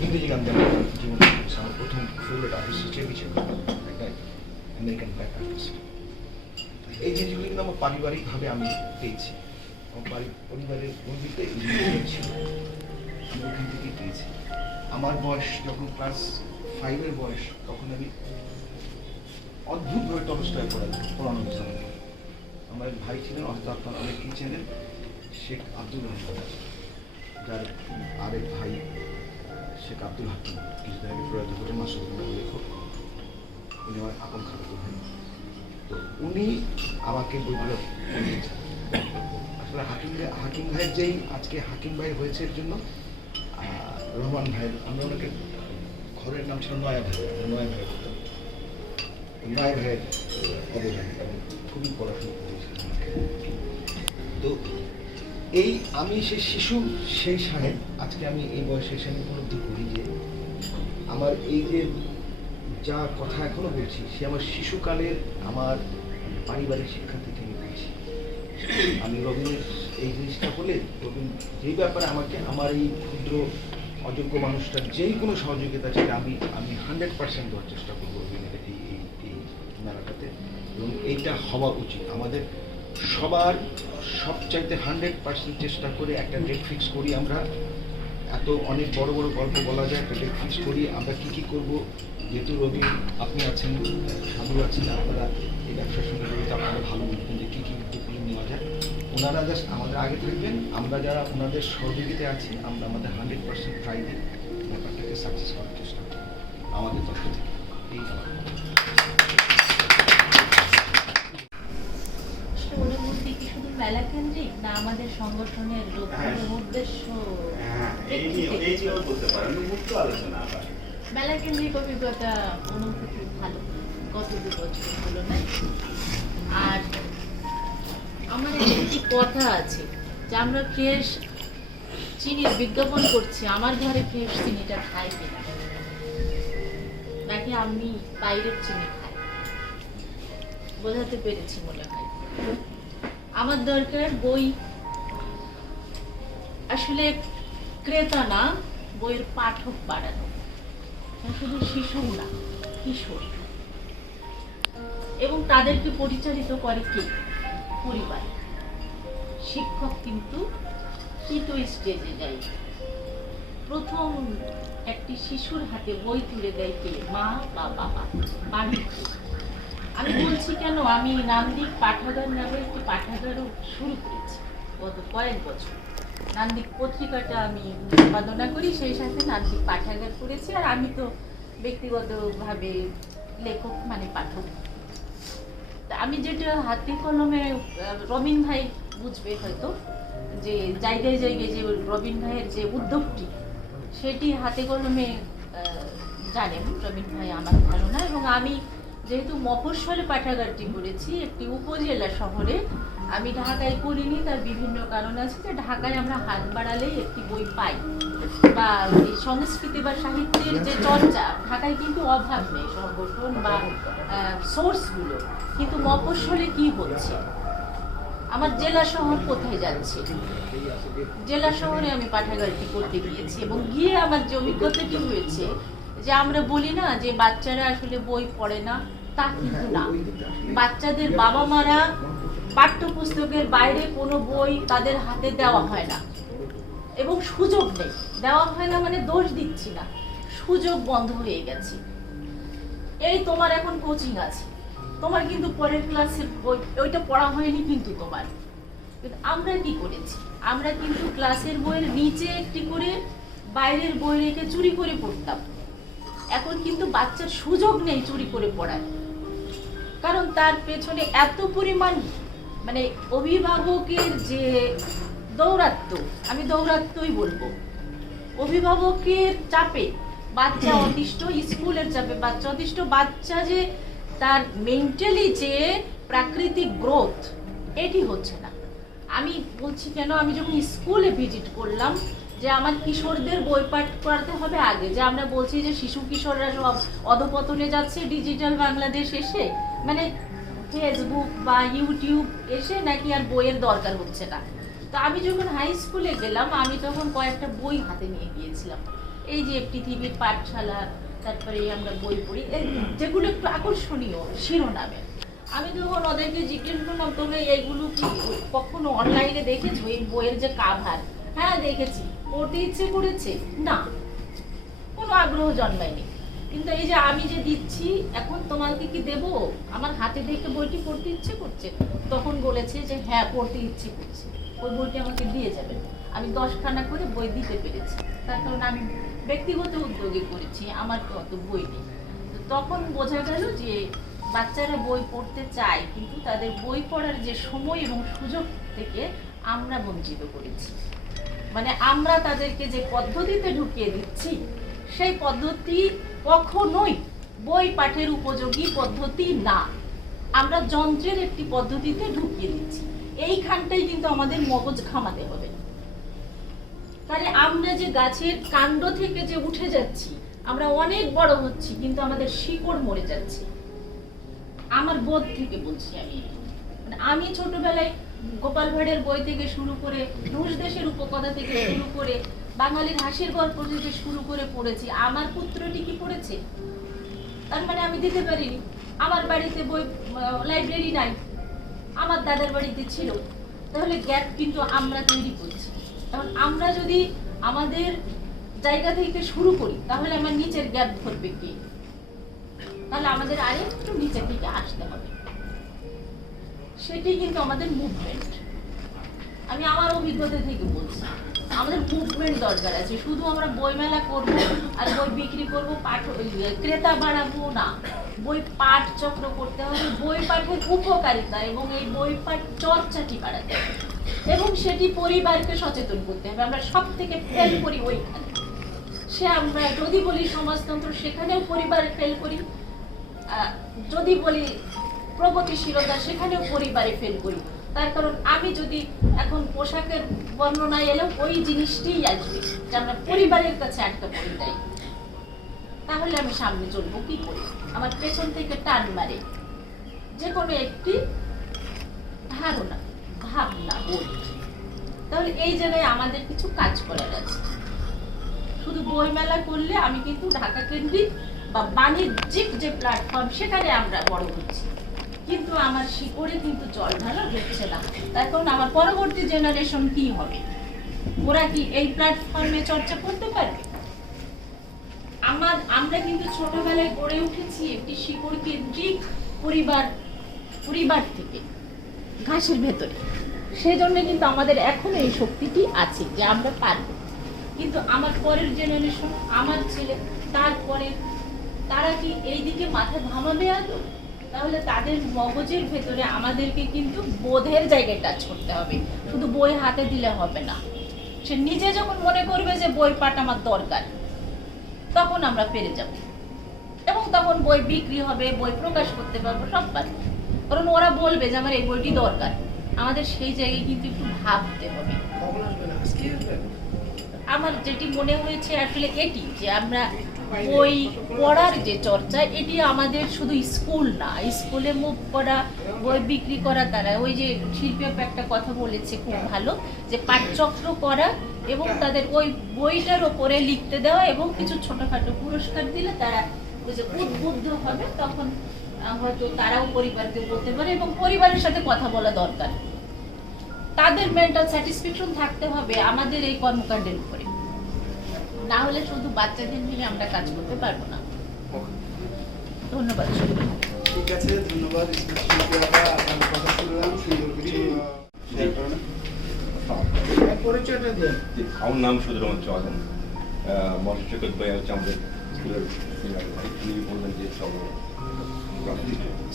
ইংরেজি গান গান জীবন করেছি। আমার প্রথম ফেভারিট আর্টিস্ট চেবি চেবি, একটা আমেরিকান ব্ল্যাক আর্টিস্ট। এই জিনিসগুলি কিন্তু আমার পারিবারিকভাবে আমি পেয়েছি। আমার পরিবারের গণ্ডিতে এই জিনিসগুলো ছিল, আমি ওখান থেকেই পেয়েছি। আমার বয়স যখন ক্লাস 5-এর বয়স, তখন আমি অদ্ভুতভাবে টলস্টয় পড়ানো হয়েছে। আমার এক ভাই ছিলেন, হয়তো আপনার অনেকেই চেনেন, শেখ আব্দুল রহমান, যার আরেক ভাই শেখ আব্দুল হাকিম কিছুদিন আগে প্রয়াত হলেন, মাসুদুল্লাহ লেখক। উনি আমার আপন খালাতো ভাই। তো উনি আমাকে বইগুলো পড়িয়েছেন। আসলে হাকিম ভাইয়ের যেই আজকে হাকিম ভাই হয়েছে এর জন্য রহমান ভাইয়ের, আমরা ওনাকে ঘরের নাম ছিল নয়া ভাই করতাম। নয় ভাইয়ের অবদান খুবই পড়াশোনা করেছিলাম। তো এই আমি সেই শিশু, সেই সাহেব, আজকে আমি এই বয়সে এসে উপলব্ধি করি যে আমার এই যে যা কথা এখনো বলছি, সে আমার শিশুকালের আমার পারিবারিক শিক্ষা থেকে আমি পেয়েছি। আমি রবিনের এই জিনিসটা বলে, রবিন যেই ব্যাপারে আমাকে আমার এই ক্ষুদ্র অযোগ্য মানুষটার যেই কোনো সহযোগিতা সেটা আমি 100% দেওয়ার চেষ্টা করবো রবিনের এই মেলাটাতে। এবং এইটা হওয়া উচিত। আমাদের সবার সবচাইতে 100% চেষ্টা করে একটা ডেট ফিক্স করি। আমরা এত অনেক বড় বড় গল্প বলা যায়, একটা ডেট ফিক্স করি আমরা কী করবো। যেহেতু রবি আপনি আছেন, সাধু আছেন, আপনারা এই ব্যবসার সঙ্গে জড়িত, আপনারা ভালো বলতেন যে কী উদ্যোগগুলো নেওয়া যায়। ওনারা জাস্ট আমাদের আগে থাকবেন, আমরা যারা ওনাদের সহযোগিতায় আছি, আমরা আমাদের 100% ট্রাই দিই ব্যাপারটাকে সাকসেস করার চেষ্টা করি আমাদের পক্ষ থেকে। এই আমার মেলা কেন্দ্রিক না আমাদের সংগঠনের লক্ষ্য হ্যাঁ। এবং উদ্দেশ্য হ্যাঁ, এই নিয়েও বলতে পারেন, মুক্ত আলোচনা আবার। মেলা কেন্দ্রিক অভিজ্ঞতা অনুভূতি ভালো গত 2 বছর তুলনায়। আর আমাদের একটি কথা আছে যে আমরা ফ্রেশ চিনির বিজ্ঞাপন করছি, আমার ঘরে ফ্রেশ চিনিটা খাই কিনা, নাকি আমি বাইরের চিনি খাই। বোঝাতে পেরেছি মনে হয়। আমার দরকার বই আসলে ক্রেতা না, বইয়ের পাঠক বাড়ানো। শুধু শিশু না, কিশোর, এবং তাদেরকে পরিচালিত করে কে? পরিবার। শিক্ষক কিন্তু স্টেজে যায়। প্রথম একটি শিশুর হাতে বই তুলে দেয় কে? মা বা বাবা, বাড়ির কেউ। আমি বলছি কেন, আমি নান্দিক পাঠাগার নামে একটি পাঠাগারও শুরু করেছি গত কয়েক বছর। নান্দিক পত্রিকাটা আমি সম্পাদনা করি, সেই সাথে নান্দিক পাঠাগার করেছি। আর আমি তো ব্যক্তিগতভাবে লেখক মানে পাঠক। তা আমি যেটা হাতে কলমে, রবিন ভাই বুঝবে হয়তো, যে জায়গায় জায়গায় যে রবিন ভাইয়ের যে উদ্যোগটি, সেটি হাতে কলমে জানেন রবিন ভাই আমার ধারণা। এবং আমি যেহেতু মফস্বলে পাঠাগারটি করেছি একটি উপজেলা শহরে, আমি ঢাকায় করিনি, তার বিভিন্ন কারণ আছে। যে ঢাকায় আমরা হাত বাড়ালেই একটি বই পাই, বা এই সংস্কৃতি বা সাহিত্যের যে চর্চা, ঢাকায় কিন্তু অভাব নেই সংগঠন বা সোর্সগুলো। কিন্তু মফস্বলে কি হচ্ছে? আমার জেলা শহর কোথায় যাচ্ছে? জেলা শহরে আমি পাঠাগারটি করতে গিয়েছি, এবং গিয়ে আমার যে অভিজ্ঞতাটি হয়েছে, যে আমরা বলি না যে বাচ্চারা আসলে বই পড়ে না, তা কিন্তু না। বাচ্চাদের বাবা মারা পাঠ্যপুস্তকের বাইরে কোনো বই তাদের হাতে দেওয়া হয় না, এবং সুযোগ নেই। দেওয়া হয় না মানে দোষ দিচ্ছি না, সুযোগ বন্ধ হয়ে গেছে। এই তোমার এখন কোচিং আছে, তোমার কিন্তু পরের ক্লাসের বই ওইটা পড়া হয়নি কিন্তু তোমার। কিন্তু আমরা কি করেছি? আমরা কিন্তু ক্লাসের বইয়ের নিচে একটি করে বাইরের বই রেখে চুরি করে পড়তাম। এখন কিন্তু বাচ্চার সুযোগ নেই চুরি করে পড়ার, কারণ তার পেছনে এত পরিমাণ মানে অভিভাবকের যে দৌরাত্ম্য, আমি দৌরাত্ম্যই বলবো, অভিভাবকের চাপে বাচ্চা অতিষ্ঠ, স্কুলের চাপে বাচ্চা অতিষ্ঠ। বাচ্চা যে তার মেন্টালি যে প্রাকৃতিক গ্রোথ, এটি হচ্ছে না। আমি বলছি কেন, আমি যখন স্কুলে ভিজিট করলাম, যে আমার কিশোরদের বই পাঠ করাতে হবে আগে, যে আমরা বলছি যে শিশু কিশোররা সব অধপতনে যাচ্ছে ডিজিটাল বাংলাদেশ এসে, মানে ফেসবুক বা ইউটিউব এসে নাকি আর বইয়ের দরকার হচ্ছে না। তো আমি যখন হাই স্কুলে গেলাম, আমি তখন কয়েকটা বই হাতে নিয়ে গিয়েছিলাম, এই যে পৃথিবীর পাঠশালা, তারপরে আমরা বই পড়ি যেগুলো একটু আকর্ষণীয় শিরোনামে। আমি যখন ওদেরকে জিজ্ঞেস করলাম, তোমরা এইগুলো কি কখনো অনলাইনে দেখেছো, এই বইয়ের যে কাভার? হ্যাঁ দেখেছি। পড়তে ইচ্ছে করেছে? না, কোনো আগ্রহ জন্মায়নি। কিন্তু এই যে আমি যে দিচ্ছি, এখন তোমাকে কি দেব? আমার হাতে দেখে বইটি পড়তে ইচ্ছে করছে, তখন বলেছে যে হ্যাঁ পড়তে ইচ্ছে করছে, ওই বইটি আমাকে দিয়ে যাবেন। আমি 10খানা করে বই দিতে পেরেছি, তার কারণ আমি ব্যক্তিগত উদ্যোগে করেছি, আমার তো অত বই নেই। তখন বোঝা গেল যে বাচ্চারা বই পড়তে চায়, কিন্তু তাদের বই পড়ার যে সময় এবং সুযোগ থেকে আমরা বঞ্চিত করেছি। মানে আমরা তাদেরকে যে পদ্ধতিতে ঢুকিয়ে দিচ্ছি, সেই পদ্ধতি কখনোই বই পাঠের উপযোগী পদ্ধতি না। আমরা যন্ত্রের একটি পদ্ধতিতে ঢুকিয়ে দিচ্ছি। এইখানটাই কিন্তু আমাদের মগজ ঘামাতে হবে। তাহলে আমরা যে গাছের কাণ্ড থেকে যে উঠে যাচ্ছি, আমরা অনেক বড় হচ্ছি, কিন্তু আমাদের শিকড় মরে যাচ্ছে। আমার বোধ থেকে বলছি আমি ছোটবেলায় গোপাল ভাঁড়ের বই থেকে শুরু করে, রুশ দেশের উপকথা থেকে শুরু করে, বাঙালির হাসির গল্প থেকে শুরু করে পড়েছি। আমার পুত্রটি কি পড়েছে? তার মানে আমি দিতে পারিনি। আমার বাড়িতে বই লাইব্রেরি নাই, আমার দাদার বাড়িতে ছিল। তাহলে গ্যাপ কিন্তু আমরা তৈরি করছি। এখন আমরা যদি আমাদের জায়গা থেকে শুরু করি, তাহলে আমার নিচের গ্যাপ ধরবে কে? তাহলে আমাদের আরেকটু নিচে থেকে আসতে হবে। সেটি কিন্তু আমাদের মুভমেন্ট। আমি আমার অভিজ্ঞতা থেকে বলছি, আমাদের মুভমেন্ট দরকার আছে। শুধু আমরা বইমেলা করব আর বই বিক্রি করব, ক্রেতা বাড়াবো না। বই পাঠ চক্র করতে হবে, বই পাঠের উপকারিতা এবং এই বই পাঠ চর্চাটি বাড়াতে হবে এবং সেটি পরিবারকে সচেতন করতে হবে। আমরা সব থেকে ফেল করি ওইখানে। সে আমরা যদি বলি সমাজতন্ত্র, সেখানেও পরিবার ফেল করি, যদি বলি প্রগতিশীলতা, সেখানেও পরিবারে ফেল করি। তার কারণ আমি যদি এখন পোশাকের বর্ণনায় এলেও ওই জিনিসটিই আসবে যে আমরা পরিবারের কাছে আটকা পড়ে যাই, তাহলে আমি সামনে চলবো কি করে? আমার পেছন থেকে টান মারে যে কোনো একটি ধারণা, ভাবনা, বোধ। তাহলে এই জায়গায় আমাদের কিছু কাজ করার আছে। শুধু বইমেলা করলে আমি কিন্তু ঢাকা কেন্দ্রিক বা বাণিজ্যিক যে প্ল্যাটফর্ম সেখানে আমরা বড় হচ্ছি, কিন্তু আমার শিকড়ে কিন্তু জল ঢালা হচ্ছে না। এখন আমার পরবর্তী জেনারেশন কি হবে? ওরা কি এই প্ল্যাটফর্মে চর্চা করতে পারবে? আমরা কিন্তু ছোটবেলায় গড়ে উঠেছি একটি শিকড় কেন্দ্রিক পরিবার থেকে, ঘাসের ভেতরে। সেই জন্য কিন্তু আমাদের এখনো এই শক্তিটি আছে যে আমরা পারবো। কিন্তু আমার পরের জেনারেশন, আমার ছেলে, তারপরে তারা কি এই দিকে মাথা ঘামাবে আদৌ? তাহলে তাদের মগজের ভেতরে আমাদেরকে কিন্তু বোধের জায়গায় টাচ করতে হবে, শুধু বই হাতে দিলে হবে না। সে নিজে যখন মনে করবে যে বই পাঠ আমার দরকার, তখন আমরা পেরে যাব এবং তখন বই বিক্রি হবে, বই প্রকাশ করতে পারবো, সব পারবো। কারণ ওরা বলবে যে আমার এই বইটি দরকার। আমাদের সেই জায়গায় কিন্তু একটু ভাবতে হবে। কখন আসবে না? আজকে আসবে? আমার যেটি মনে হয়েছে আসলে এটি যে আমরা বই পড়ার যে চর্চা, এটি আমাদের শুধু স্কুল না, স্কুলে মুভ করা, বই বিক্রি করা, তারা ওই যে শিল্পী আপা একটা কথা বলেছে খুব ভালো, যে পাঠচক্র করা এবং তাদের ওই বইটার ওপরে লিখতে দেওয়া এবং কিছু ছোটখাটো পুরস্কার দিলে তারা ওই যে উদ্বুদ্ধ হবে, তখন হয়তো তারাও পরিবারকে বলতে পারে এবং পরিবারের সাথে কথা বলা দরকার। তাদের মেন্টাল স্যাটিসফ্যাকশন থাকতে হবে আমাদের এই কর্মকাণ্ডের উপরে, না হলে শুধু বাচ্চাদের নিয়ে আমরা কাজ করতে পারবো না। ধন্যবাদ। ঠিক আছে, ধন্যবাদ। আপনার কথা শুনলাম, সুন্দর কিছু শেয়ার করেন। পরিচয়টা দিন। আমার নাম সুধীর রহমান চৌহান। মহাশিক্ষক ভাই হচ্ছে আমাদের স্কুলের ভাই। উনি বললেন যে সব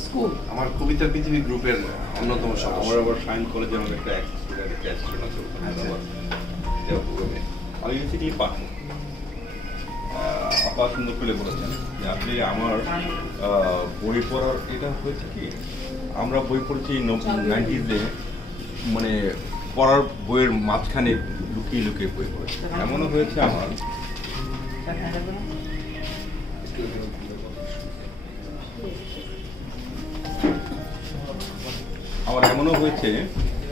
স্কুল আমার কবিতার পৃথিবী গ্রুপের অন্যতম সদস্য। আমার আবার সাইন কলেজে আমার একটা অ্যাসিস্ট্যান্ট আছে প্রোগ্রামে। আমি হচ্ছে কি পাঠক। আপা সুন্দর করে বলেছেন যে আসলে আমার বই পড়ার এটা হয়েছে কি, আমরা বই পড়েছি 90s-এ, মানে পড়ার বইয়ের মাঝখানে লুকিয়ে লুকিয়ে বই পড়েছি। এমনও হয়েছে আমার এমনও হয়েছে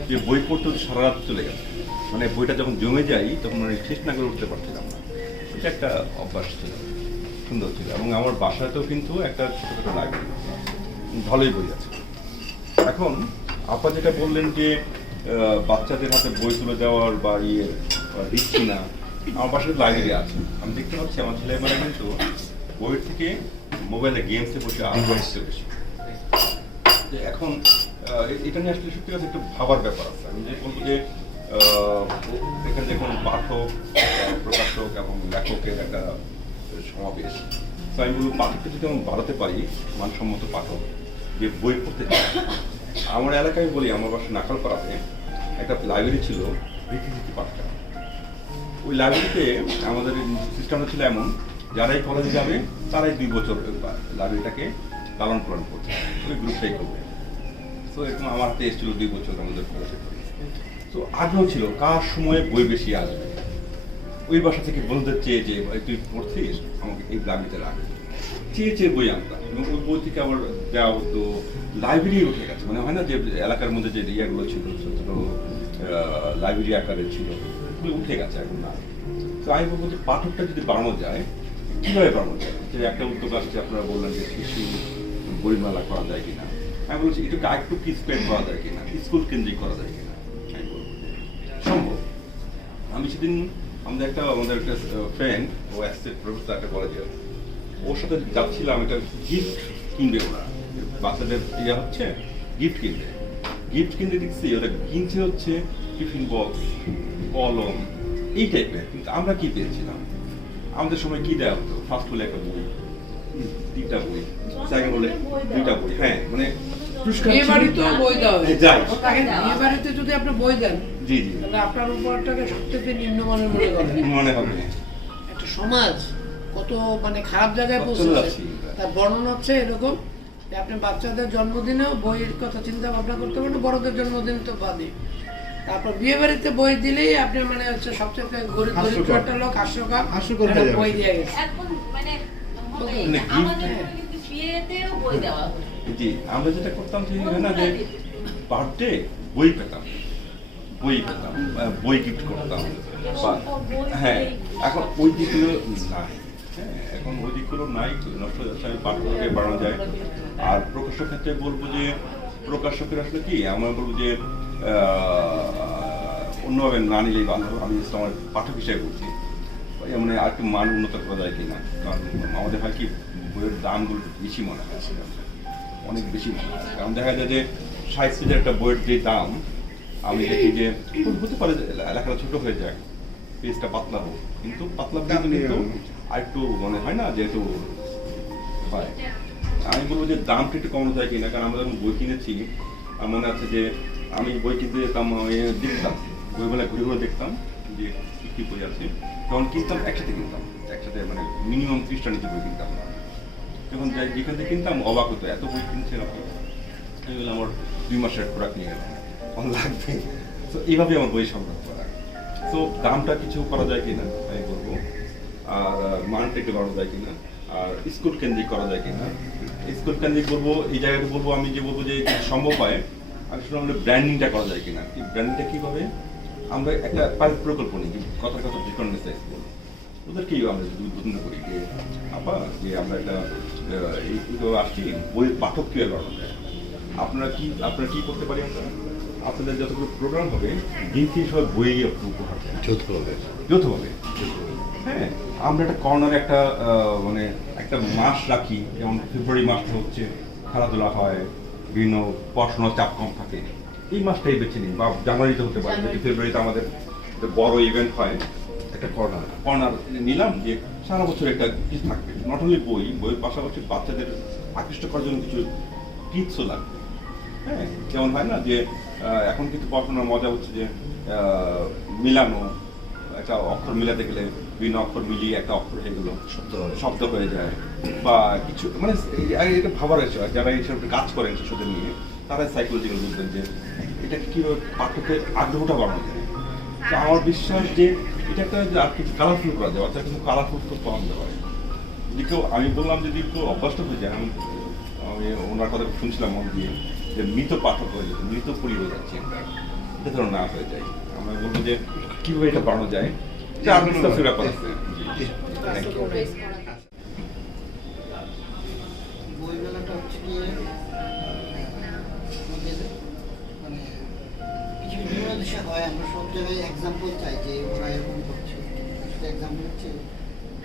যে বই পড়তে সারা রাত চলে গেছে, মানে বইটা যখন জমে যাই তখন মানে শেষ না করে উঠতে পারছিলাম না। এটা একটা অভ্যাস ছিল, সুন্দর ছিল। এবং আমার বাসাতেও কিন্তু একটা ছোটোখাটো লাইব্রেরি, ভালোই বই আছে। এখন আপা যেটা বললেন যে বাচ্চাদের হাতে বই তুলে দেওয়ার বা দিচ্ছি না, আমার বাসায় লাইব্রেরি আছে। আমি দেখতে পাচ্ছি আমার ছেলেমেয়েরা কিন্তু বইয়ের থেকে মোবাইলে গেমসে বসে আগ্রহ আসছে বেশি। এখন এটা নিয়ে আসলে সত্যি কথা একটু ভাবার ব্যাপার আছে। আমি যে বলবো যে এখানে যে কোনো পাঠক, প্রকাশক এবং লেখকের একটা সমাবেশ, তো আমি বলবো পাঠককে যদি আমি বাড়াতে পারি, মানসম্মত পাঠক যে বই পড়তে চায়। আমার এলাকায় বলি, আমার বাসা নাকালপাড়াতে একটা লাইব্রেরি ছিল, রীতিনীতি পাঠশালা। ওই লাইব্রেরিতে আমাদের সিস্টেমটা ছিল এমন, যারাই কলেজে যাবে তারাই 2 বছর লাইব্রেরিটাকে লালন পালন করছে, ওই গ্রুপটাই করবে। তো এরকম আমার হাতে এসেছিল 2 বছর আমাদের কলেজে। তো আগ্রহ ছিল কার সময়ে বই বেশি আসবে। ওই বাসা থেকে বন্ধুদের চেয়ে যে তুই পড়ছিস, আমাকে এই লাইব্রেরিতে রাখবে, চেয়ে বই আনতাম। এবং ওই বই থেকে আবার দেওয়া হতো, লাইব্রেরি উঠে গেছে। মানে হয় না যে এলাকার মধ্যে যে ইয়েগুলো ছিল, ছোটো ছোটো লাইব্রেরি আকারের ছিল, ওগুলো উঠে গেছে এখন না। তো আমি বলবো যে পাঠকটা যদি বাড়ানো যায়, কীভাবে বাড়ানো যায়? যে একটা উদ্যোগ আসছে, আপনারা বললেন যে শিশু বইমেলা করা যায় কিনা। আমি বলছি এটাকে আরেকটু কি স্প্রেড করা যায় কিনা, স্কুল কেন্দ্রিক করা যায় কিনা। আমি বলবো সম্ভব। আমি সেদিন আমাদের একটা ফ্রেন্ড, ও আসছে প্রফেসর একটা কলেজে, ওর সাথে যাচ্ছিলাম, একটা গিফট কিনবে ওরা, বাচ্চাদের হচ্ছে গিফট কিনতে দেখছি ওরা কিনছে হচ্ছে টিফিন বক্স, কলম, এই টাইপের। কিন্তু আমরা কি পেয়েছিলাম? আমাদের সময় কি দেওয়া হতো? ফার্স্ট হলে একটা বই, 3টা বই, সেকেন্ড হলে 2টা বই, হ্যাঁ মানে পুরস্কার বিয়ে বাড়িতেও বই দেওয়া হয়। যাই দেখেন, বিয়ে বাড়িতে যদি আপনি বই দেন জি জি তাহলে আপনার উপরটাকে সবচেয়ে নিম্নমানের মনে করেন। মনে হবে একটা সমাজ কত মানে খারাপ জায়গায় কত পৌঁছেছে যাচ্ছি। তার বর্ণনা হচ্ছে এরকম যে আপনি বাচ্চাদের জন্মদিনেও বইয়ের কথা চিন্তা ভাবনা করতে পারেন, বড়দের জন্মদিন তো বাদে। তারপর বিয়ে বাড়িতে বই দিলেই আপনি মানে হচ্ছে সবচেয়ে গরিব দরিদ্র একটা লোক হাস্যকর হয়ে যাবে। বই দিয়ে গেছে। এখন মানে মনে হয় মানে gift- আমাদের সময় কিন্তু বিয়েতেও বই দেওয়া হতো। জি আমরা যেটা করতাম যে না যে বার্থডে বই পেতাম, বই গিফট করতাম বা- হ্যাঁ এখন ওই দিকগুলো নাই, হ্যাঁ এখন ওই দিকগুলো নাই, নষ্ট হয়ে যাচ্ছে। আমি পাঠ্যকে বাড়ানো যায়। আর প্রকাশক ক্ষেত্রে বলবো যে প্রকাশকের আসলে কি আমরা বলবো যে অন্যভাবে না নিলেই ভালো। আমি আমার পাঠক হিসেবে বলছি মানে আর একটু মান উন্নত করা যায় কিনা, কারণ আমাদের হয় কি বইয়ের দামগুলো বেশি মনে হয়, অনেক বেশি মনে হয়। কারণ দেখা যায় যে 60 পেজের একটা বইয়ের যে দাম, আমি দেখি যে হতে পারে যে লেখাটা ছোট হয়ে যায়, পেজটা পাতলা হোক, কিন্তু পাতলা পেজ কিন্তু আর একটু মনে হয় না যে একটু হয়। আমি বলবো যে দামটা একটু কমানো যায় কিনা, কারণ আমরা যখন বই কিনেছি আমার মনে আছে যে আমি বই কিনতে যেতাম, আমি দেখতাম বইমেলায় ঘুরে ঘুরে দেখতাম যে কী কী বই আছে, তখন কিনতাম একসাথে মানে মিনিমাম 30টা নিচে বই কিনতাম না। যখন যাই যেখান থেকে কিনতাম অবাক হতো, এত বই কিনছেন আপনি। আমি বললাম আমার 2 মাসের খোরাক নিয়ে গেলাম, আমার লাগবে। তো এইভাবে আমার বই সংগ্রহ করা। তো দামটা কিছু করা যায় কিনা আমি বলবো, আর মানটা একটু বাড়ানো যায় কিনা, আর স্কুল কেন্দ্রিক করা যায় কিনা। স্কুল কেন্দ্রিক বলবো এই জায়গাটা বলবো আমি যে বলবো যে সম্ভব হয় আসলে আমাদের ব্র্যান্ডিংটা করা যায় কিনা। এই ব্র্যান্ডিংটা কীভাবে আমরা একটা পাইলট প্রকল্প নিই, কথা ডিফারেন্ট সাইজ বলবো ওদেরকেই আমরা যদি উদ্বোধন করি যে যে আমরা একটা এইভাবে আসছি বইয়ের পাঠক কীভাবে বাড়ানো যায়। আপনারা কি করতে পারি আমরা, আপনাদের যতগুলো প্রোগ্রাম হবে দিনকে সব বই উপহার দেয় যৌথভাবে। হ্যাঁ আমরা একটা কর্নারে একটা মানে একটা মাস রাখি, যেমন ফেব্রুয়ারি মাসটা হচ্ছে খেলাধুলা হয়, বিভিন্ন পড়াশোনার চাপ কম থাকে, এই মাসটাই বেছে নিন, বা জানুয়ারিতে হতে পারে, যদি ফেব্রুয়ারিতে আমাদের একটা বড় ইভেন্ট হয়, একটা কর্নার নিলাম যে সারা বছর একটা কিছু থাকবে, নট অনলি বইয়ের পাশাপাশি বাচ্চাদের আকৃষ্ট করার জন্য কিছু টিপসও লাগবে। হ্যাঁ যেমন হয় না যে এখন কিন্তু পড়াশোনার মজা হচ্ছে যে মিলানো, একটা অক্ষর মিলাতে গেলে বিভিন্ন অক্ষর মিলিয়ে একটা অক্ষর হয়ে গেলো, শব্দ হয়ে যায়, বা কিছু মানে এটা ভাবার আছে যারা এইসব কাজ করেন শিশুদের নিয়ে, তারা সাইকোলজিক্যাল বুঝবেন যে এটা কীভাবে পাঠকের আগ্রহটা বাড়ানো যায়। তো আমার বিশ্বাস যে এটা একটা আর কিছু কালারফুল করা যায়, অর্থাৎ কিন্তু কালারফুল তো পাওয়া যেতে পারে। যদি কেউ আমি বললাম যদি কেউ অভ্যস্ত হয়ে যায়, আমি ওনার কথা শুনছিলাম মন দিয়ে যে মৃত পাঠক হয়ে যেত, মৃত পড়ি হয়ে যাচ্ছে, এটা ধরো না হয়ে যায়। আমরা বলবো যে কীভাবে এটা বাড়ানো যায়, এটা আর কিছু ব্যাপার আছে। Thank you. বইমেলাটা হচ্ছে গিয়ে আমাদের মানে কিছু বিভিন্ন দেশে হয়, আমরা সব জায়গায় এক্সাম্পল চাই যে ওরা এরকম করছে, সেটা এক্সাম্পল হচ্ছে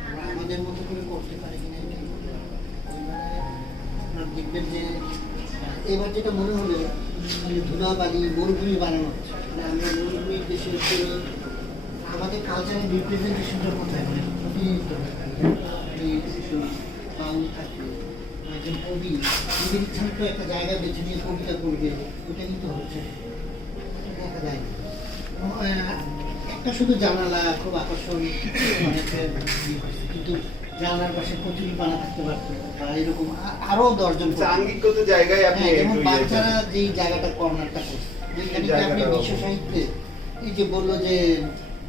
আমরা আমাদের মতো করে করতে পারি কিনা এটাই বইমেলায় আপনার দেখবেন যে এবার যেটা মনে হলো ধুলাবালি মরুভূমি বানানো হচ্ছে, মানে আমরা মরুভূমির দেশের আমাদের কালচারের রিপ্রেজেন্টেশনটা কোথায় মানে বাউল থাকে, একজন কবি নিজের ইচ্ছা মতো একটা জায়গা বেছে নিয়ে কবিতা করবে, ওটা কিন্তু হচ্ছে দেখা যায় না। একটা শুধু জানালা খুব আকর্ষণ কিন্তু জানালার পাশে কচুরি পানা থাকতে পারতো, বা এরকম আরো 10 জন আঙ্গিকগত জায়গায় আপনি যেমন বাচ্চারা যেই জায়গাটা কর্নারটা করছে, যেখানে আপনি বিশ্ব সাহিত্যে এই যে বললো যে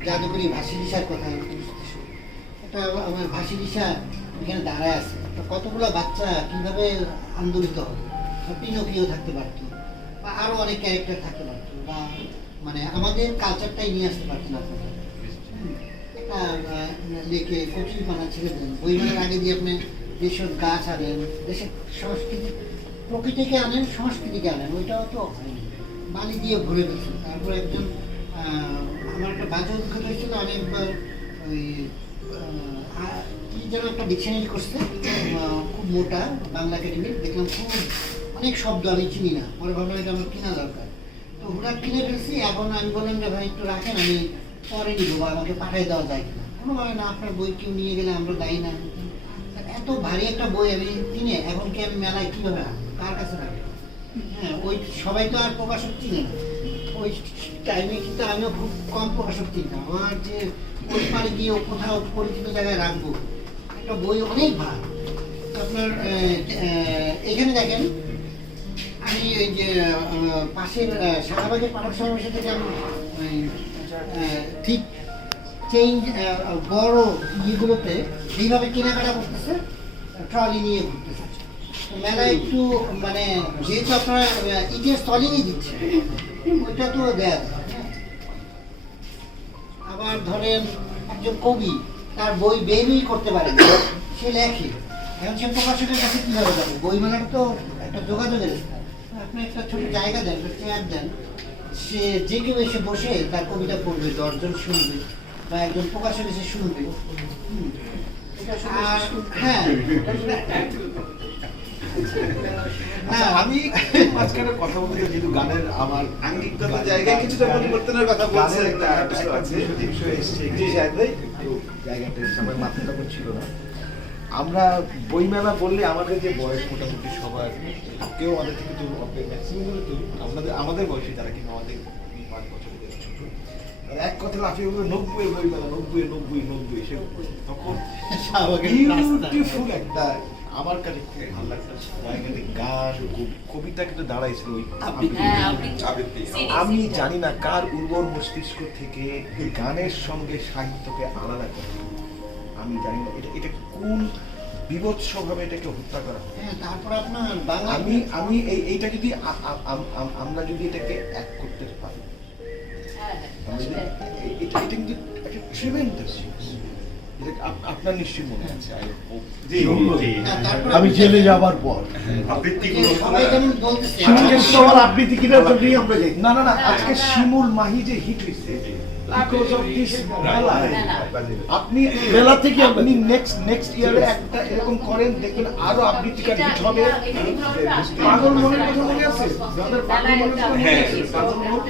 জাদুকরি ভাসিলিশার কথা, এটা আমার ভাসিলিশা এখানে দাঁড়ায় আছে, কতগুলো বাচ্চা কিভাবে আন্দোলিত হবে, পিনোকিও থাকতে পারতো, বা আরো অনেক ক্যারেক্টার থাকতে পারতো, বা মানে আমাদের কালচারটাই নিয়ে আসতে পারতেন আপনারা। একটা লেকে কচুরি পানা ছেড়ে দেন, বইমেলার আগে দিয়ে আপনি দেশের গাছ আনেন, দেশের সংস্কৃতি প্রকৃতিকে আনেন, সংস্কৃতিকে আনেন, ওইটাও তো হয়নি, বালি দিয়ে ভরে দিচ্ছেন। তারপর একজন আমার একটা বাজে অভিজ্ঞতা হয়েছিল, আমি একবার ওই কি যেন একটা ডিকশনারি করছে খুব মোটা বাংলা একাডেমির, দেখলাম খুব অনেক শব্দ আমি চিনি না, পরে ভাবলাম এটা আমার কেনা দরকার, তো ওরা কিনে ফেলছি। এখন আমি বললাম যে ভাই একটু রাখেন, আমি পরে নিবো, বা আমাকে পাঠিয়ে দেওয়া যায় কিনা, কোনোভাবে না, আপনার বই কেউ নিয়ে গেলে আমরা দায়ী না। এত ভারী একটা বই আমি কিনে এখন কি আমি মেলায় কিভাবে আনবো? কার কাছে রাখবো? হ্যাঁ, ওই সবাই তো আর প্রকাশক চিনে না। ওই টাইমে কিন্তু আমিও খুব কম প্রকাশক চিনতাম। আমার যে ওই পারে গিয়ে কোথাও পরিচিত জায়গায় রাখবো, একটা বই অনেক ভালো। আপনার এখানে দেখেন, আমি ওই যে পাশের শাহবাগের পাঠক সমাবেশ থেকে আমি ঠিক চেঞ্জ বড় ইয়েগুলোতে এইভাবে কেনাকাটা করতেছে, ট্রলি নিয়ে ঘুরতেছে। মেলায় একটু মানে যেহেতু আপনারা ইটের স্থলেই দিচ্ছে, ওইটা তো দেয়। আবার ধরেন একজন কবি, তার বই বেরই করতে পারে না, সে লেখে, এখন সে প্রকাশকের কাছে কীভাবে যাবে? বইমেলার তো একটা যোগাযোগের স্থান। আপনি একটা ছোট জায়গা দেন, একটা চেয়ার দেন, সে যে কেউ এসে বসে তার কবিতা পড়বে, 10 জন শুনবে বা একজন প্রকাশক এসে শুনবে। আর হ্যাঁ, না আমি মাঝখানে কথা বলতে যেহেতু গানের আমার আঙ্গিকগত জায়গায় কিছুটা পরিবর্তনের কথা বলছেন, একটা বিষয় এসছে। জি শাহেদ ভাই, একটু জায়গাটা আমার মাথাটা ছিল না। আমরা বইমেলা বললে আমাদের যে বয়স মোটামুটি সবার, কেউ আমাদের থেকে তো ম্যাক্সিমাম তো আমাদের বয়সী যারা কিন্তু আমাদের 5 বছরের ছোট, এক কথা লাফিয়ে বলবে 90 বইমেলা, 90 সে তখন বিউটিফুল একটা, আমার কাছে খুব ভালো লাগতো জায়গাতে গান কবিতা কিন্তু দাঁড়াইছিল ওই আবৃত্তি। আমি জানি না কার উর্বর মস্তিষ্ক থেকে গানের সঙ্গে সাহিত্যকে আলাদা করে, আমি জানি না এটা কোন বিভৎসভাবে এটাকে হত্যা করা হয়। হ্যাঁ, তারপর আপনার বাংলা আমি এইটা যদি আমরা যদি এটাকে এক করতে পারি, এটা কিন্তু একটা ট্রিমেন্ডাস, আপনার নিশ্চয়ই মনে আছে। আমি জেলে যাবার পর সবাই যেমন বলতেছে, আবৃত্তি কিনার জন্যই আমরা যাই। না না না, আজকে শিমুল মাহি যে হিট হয়েছে because of this মেলা। আপনি মেলা থেকে আপনি নেক্সট ইয়ারে একটা এরকম করেন, দেখবেন আরো আবৃত্তিকার হিট হবে। পাগল মনের কথা মনে আছে? যাদের পাগল মনের কথা মনে আছে?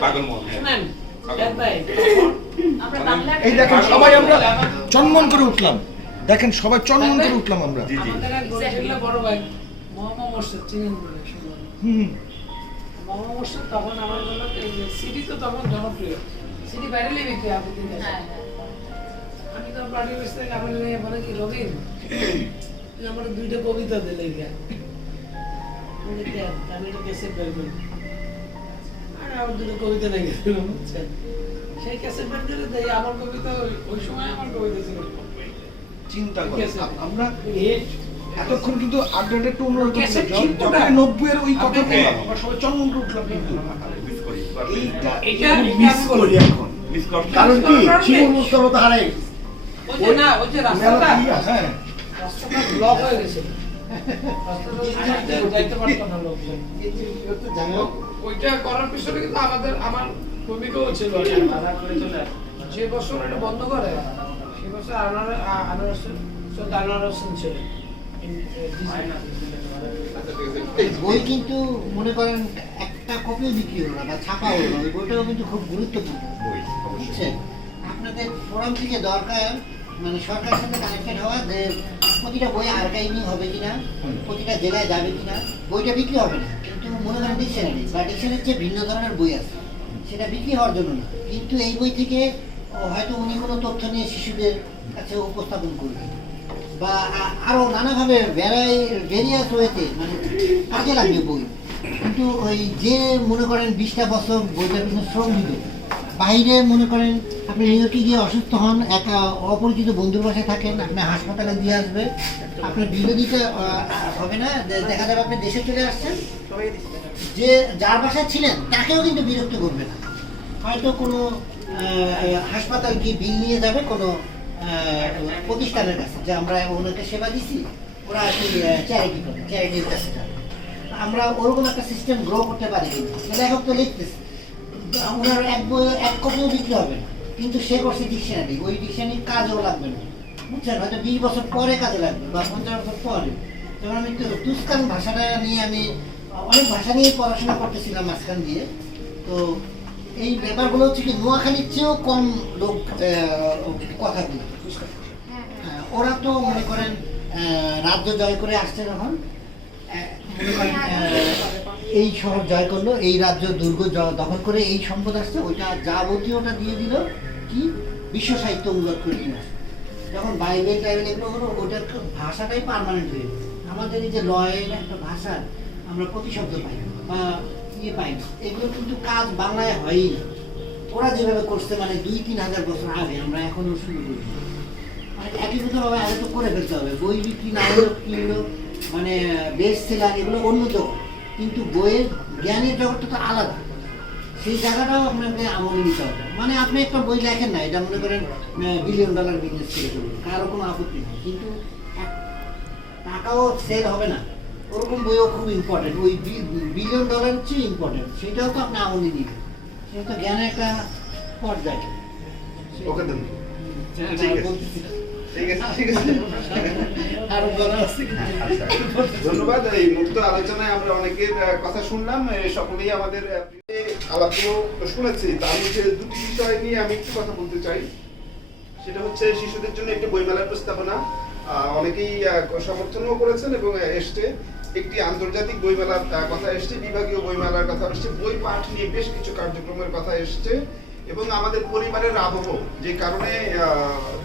পাগল মন। শুনেন শাহেদ ভাই, এই দেখেন সবাই আমরা চন্মন করে উঠলাম, দেখেন সবাই চন্মন করে উঠলাম আমরা। আমাদের এক বরিশালের বড় ভাই মোহাম্মদ মোর্শেদ, চিনেন বলে শুনুন। মোহাম্মদ মোর্শেদ তখন আমার বলল সিডি তো তখন জনপ্রিয়, সিডি বাইরে বিক্রি আবৃত্তি দেয়। আমি তো পার্টি বেস থেকে আমার নিয়ে বলে কি রবিন তুই আমার 2টা কবিতা দিলে আমি তো ক্যাসেট বের করি, আর আমার 2টা কবিতা নেই, বুঝছেন? সেই ক্যাসেট বের করে দেয় আমার কবিতা, ওই সময় আমার কবিতা ছিল। চিন্তা করেন আমরা এতক্ষণ কিন্তু আড্ডাটা একটু অন্যরকম ছিল। যখন 90 এর ওই কথা বললাম, আমরা সবাই চন্মন করে উঠলাম, কিন্তু এইটা মিস করি এখন। কারণ কি শিমুল মুস্তাফা তো হারাই গেছে। ওই যে না, ওই যে রাস্তাটা, হ্যাঁ রাস্তাটা ব্লক হয়ে গেছে, রাস্তাটা যাইতে পারতো না লোকজন। ওইটা করার পিছনে কিন্তু আমার ভূমিকাও ছিল। যে বছর এটা বন্ধ করে সে বছর আনোয়ার হোসেন ছিল। বই কিন্তু মনে করেন একটা কপিও বিক্রি হলো না বা ছাপা হলো না, ওই বইটাও কিন্তু খুব গুরুত্বপূর্ণ, বুঝছেন? আপনাদের ফোরাম থেকে দরকার মানে সরকারের সাথে কানেক্টেড হওয়া, যে প্রতিটা বই আর্কাইভিং হবে কিনা, প্রতিটা জেলায় যাবে কিনা। বইটা বিক্রি হবে না, কিন্তু মনে করেন ডিকশনারি বা ডিকশনারির যে ভিন্ন ধরনের বই আছে সেটা বিক্রি হওয়ার জন্য না, কিন্তু এই বই থেকে হয়তো উনি কোনো তথ্য নিয়ে শিশুদের কাছে উপস্থাপন করবেন বা আরো নানাভাবে ভেরিয়াস ওয়েতে মানে কাজে লাগবে বই। কিন্তু ওই যে মনে করেন 20টা বছর বইটার পিছনে শ্রম দিল, বাইরে মনে করেন আপনি নিউ ইয়র্কে গিয়ে অসুস্থ হন, একটা অপরিচিত বন্ধুর বাসায় থাকেন, আপনি হাসপাতালে দিয়ে আসবে, আপনার বিলে দিতে হবে না, দেখা যাবে আপনি দেশে চলে আসছেন, যে যার বাসায় ছিলেন তাকেও কিন্তু বিরক্ত করবে না। হয়তো কোনো হাসপাতাল গিয়ে বিল নিয়ে যাবে কোনো প্রতিষ্ঠানের কাছে, যে আমরা ওনাকে সেবা দিচ্ছি, ওরা আর কি চ্যারিটি করে, চ্যারিটির কাছে যাবে। আমরা ওরকম একটা সিস্টেম গ্রো করতে পারি কিন্তু লেখক তো লিখতেছে, ওনার এক কপিও বিক্রি হবে না, কিন্তু সে করছে ডিকশনারি, ওই ডিকশনারির কাজেও লাগবে না, বুঝছেন? হয়তো 20 বছর পরে কাজে লাগবে বা 50 বছর পরে। যেমন আমি তুস্কান ভাষাটা নিয়ে আমি অনেক ভাষা নিয়ে পড়াশোনা করতেছিলাম মাঝখান দিয়ে, তো এই ব্যাপারগুলো হচ্ছে কি নোয়াখালীর চেয়েও কম লোক কথা বলে। হ্যাঁ, ওরা তো মনে করেন রাজ্য জয় করে আসছে যখন মনে করেন এই শহর জয় করলো, এই রাজ্য দুর্গ দখল করে এই সম্পদ আসছে, ওইটা যাবতীয়টা দিয়ে দিল কি বিশ্ব সাহিত্য অনুবাদ করে নিয়ে আসছে। যখন বাইবেল টাইবেল এগুলো হলো, ওটার ভাষাটাই পার্মানেন্ট হয়ে গেছে। আমাদের এই যে লয়ের একটা ভাষা আমরা প্রতিশব্দ পাই না বা পাই না, এগুলো কিন্তু কাজ বাংলায় হয়ই না। ওরা যেভাবে করছে মানে 2-3 হাজার বছর আগে, আমরা এখনো শুরু করি। মানে একীভূতভাবে আগে তো করে ফেলতে হবে। বই বিক্রি না হলো কি হলো, মানে বেস্ট সেলার এগুলো অন্য জগৎ, কিন্তু বইয়ের জ্ঞানের জগৎটা তো আলাদা। সেই জায়গাটাও আপনাকে আমলে নিতে হবে। মানে আপনি একটা বই লেখেন না, এটা মনে করেন $1 বিলিয়ন বিজনেস করে চলবে, কারো কোনো আপত্তি নেই, কিন্তু টাকাও সেল হবে না। ওরকম বইও খুব ইম্পর্টেন্ট, ওই $1 বিলিয়ন চেয়ে ইম্পর্টেন্ট, সেটাও তো আপনি আমলে নিবেন। সেটা তো জ্ঞানের একটা পর্যায়ে। ওকে দেন। আরো বলা আছে। ধন্যবাদ। এই মুক্ত আলোচনায় আমরা অনেকের কথা শুনলাম, সকলেই আমাদের আলাপগুলো শুনেছি। তার মধ্যে দুটি বিষয় নিয়ে আমি একটু কথা বলতে চাই। সেটা হচ্ছে শিশুদের জন্য একটি বইমেলার প্রস্তাবনা, অনেকেই সমর্থনও করেছেন এবং এসছে। একটি আন্তর্জাতিক বইমেলার কথা এসছে, বিভাগীয় বইমেলার কথা এসছে, বই পাঠ নিয়ে বেশ কিছু কার্যক্রমের কথা এসছে, এবং আমাদের পরিবারের আবহ যে কারণে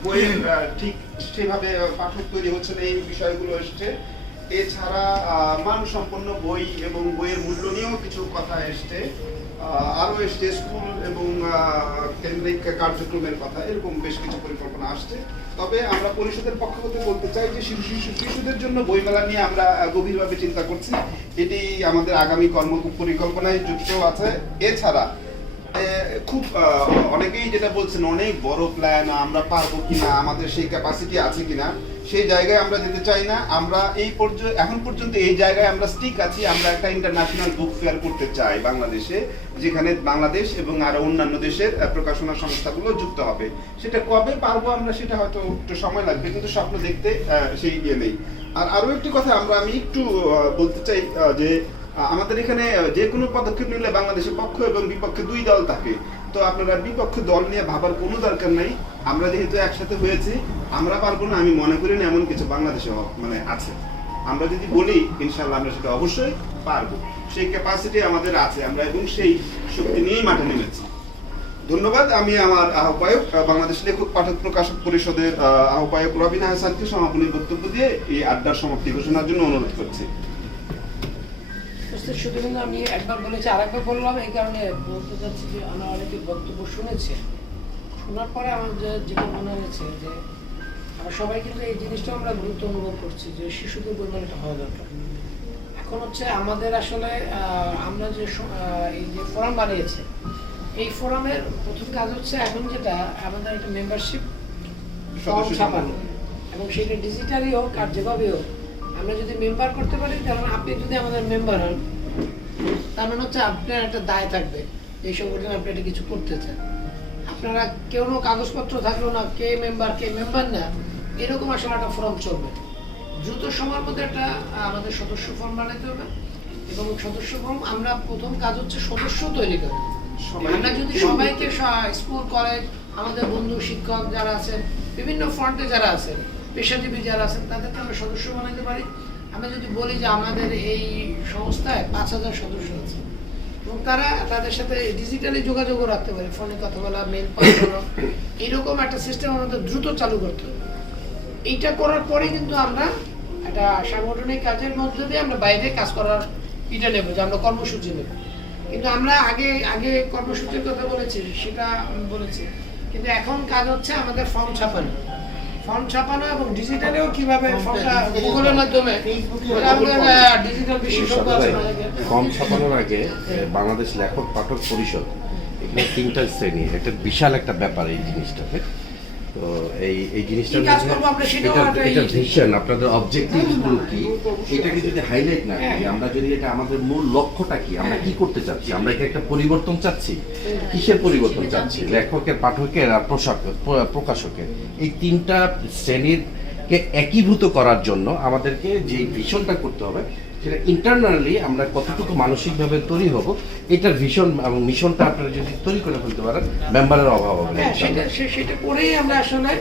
বইয়ের ঠিক সেভাবে পাঠক তৈরি হচ্ছে না, এই বিষয়গুলো এসছে। এছাড়া মানসম্পন্ন বই এবং বইয়ের মূল্য নিয়েও কিছু কথা এসছে, আরও এসছে স্কুল এবং কেন্দ্রিক কার্যক্রমের কথা, এরকম বেশ কিছু পরিকল্পনা আসছে। তবে আমরা পরিষদের পক্ষ থেকে বলতে চাই যে শিশুদের জন্য বইমেলা নিয়ে আমরা গভীরভাবে চিন্তা করছি, এটি আমাদের আগামী কর্ম পরিকল্পনায় যুক্ত আছে। এছাড়া খুব অনেকেই যেটা বলছেন অনেক বড় প্ল্যান, আমরা পারবো কিনা, আমাদের সেই ক্যাপাসিটি আছে কিনা, সেই জায়গায় আমরা যেতে চাই না। আমরা এখন পর্যন্ত এই জায়গায় আমরা স্টিক আছি। আমরা একটা ইন্টারন্যাশনাল বুক ফেয়ার করতে চাই বাংলাদেশে, যেখানে বাংলাদেশ এবং আরো অন্যান্য দেশের প্রকাশনা সংস্থাগুলো যুক্ত হবে। সেটা কবে পারবো আমরা, সেটা হয়তো একটু সময় লাগবে, কিন্তু স্বপ্ন দেখতে সেই ইয়ে নেই। আর আরো একটি কথা আমি একটু বলতে চাই যে আমাদের এখানে যে কোনো পদক্ষেপ নিলে বাংলাদেশের পক্ষ এবং বিপক্ষে 2 দল থাকে। তো আপনারা বিপক্ষ দল নিয়ে ভাবার কোনো দরকার নাই। আমরা যেহেতু একসাথে হয়েছি, আমরা পারবো না আমি মনে করি না এমন কিছু বাংলাদেশে মানে আছে। আমরা যদি বলি ইনশাআল্লাহ আমরা সেটা অবশ্যই পারবো, সেই ক্যাপাসিটি আমাদের আছে, আমরা এবং সেই শক্তি নিয়েই মাঠে নেমেছি। ধন্যবাদ। আমি আমার আহ্বায়ক, বাংলাদেশ লেখক পাঠক প্রকাশক পরিষদের আহ্বায়ক রবিন হাসানকে সমাপনী বক্তব্য দিয়ে এই আড্ডার সমাপ্তি ঘোষণার জন্য অনুরোধ করছি। শুধু কিন্তু আমি একবার বলেছি, আরেকবার বললাম, এই কারণে বলতে চাচ্ছি যে আমরা অনেকে বক্তব্য শুনেছি, শোনার পরে আমার যেটা মনে হয়েছে যে আমরা সবাই কিন্তু এই জিনিসটা আমরা গুরুত্ব অনুভব করছি যে শিশুদের বইমেলাটা হওয়া দরকার। এখন হচ্ছে আমাদের আসলে আমরা যে এই যে ফোরাম বানিয়েছে, এই ফোরামের প্রথম কাজ হচ্ছে এখন যেটা আমাদের একটা মেম্বারশিপ ফর্ম ছাপানো, এবং সেটা ডিজিটালি হোক আর যেভাবে হোক আমরা যদি মেম্বার করতে পারি, তাহলে আপনি যদি আমাদের মেম্বার হন, তার মানে হচ্ছে আপনার একটা দায় থাকবে এই সংগঠনে আপনি একটা কিছু করতে চান। আপনারা কেউ কাগজপত্র থাকলো না, কে মেম্বার না, এরকম আসলে একটা ফর্ম চলবে। দ্রুত সময়ের মধ্যে একটা আমাদের সদস্য ফর্ম বানাতে হবে, এবং সদস্য ফর্ম আমরা প্রথম কাজ হচ্ছে সদস্য তৈরি করা। আমরা যদি সবাইকে স্কুল কলেজ আমাদের বন্ধু শিক্ষক যারা আছেন, বিভিন্ন ফ্রন্টে যারা আছেন, পেশাজীবী যারা আছেন, তাদেরকে আমরা সদস্য বানাতে পারি। আমরা যদি বলি যে আমাদের এই সংস্থায় 5000 সদস্য আছে, এবং তারা তাদের সাথে ডিজিটালি যোগাযোগও রাখতে পারে, ফোনে কথা বলা, মেল পাঠানো, এইরকম একটা সিস্টেম আমাদের দ্রুত চালু করতে হবে। এইটা করার পরে কিন্তু আমরা একটা সাংগঠনিক কাজের মধ্যে দিয়ে আমরা বাইরে কাজ করার এটা নেব, যে আমরা কর্মসূচি নেব। কিন্তু আমরা আগে কর্মসূচির কথা বলেছি, সেটা বলেছি, কিন্তু এখন কাজ হচ্ছে আমাদের ফর্ম ছাপানো এবং ডিজিটালেও কিভাবে ফর্মটা গুগলের মাধ্যমে ডিজিটাল বিশেষজ্ঞ আছে। ফর্ম ছাপানোর আগে বাংলাদেশ লেখক পাঠক পরিষদ, এখানে 3টা শ্রেণী, একটা বিশাল একটা ব্যাপার এই জিনিসটাতে। তো এই জিনিসটা এটা ভিশন, আপনাদের অবজেক্টিভ গুলো কি, এটাকে যদি হাইলাইট না করি, আমরা যদি এটা আমাদের মূল লক্ষ্যটা কি, আমরা কি করতে চাচ্ছি, আমরা কি একটা পরিবর্তন চাচ্ছি, কিসের পরিবর্তন চাচ্ছি, লেখকের, পাঠকের আর প্রকাশকের, এই 3টা শ্রেণীরকে একীভূত করার জন্য আমাদেরকে যে ভিশনটা করতে হবে, সেটা ইন্টারনালি আমরা কতটুকু মানসিকভাবে তৈরি হব, এটার ভিশন এবং মিশনটা আপনারা যদি তৈরি করে ফেলতে পারেন, মেম্বারের অভাব হবে না। সেটা করেই আমরা আসলে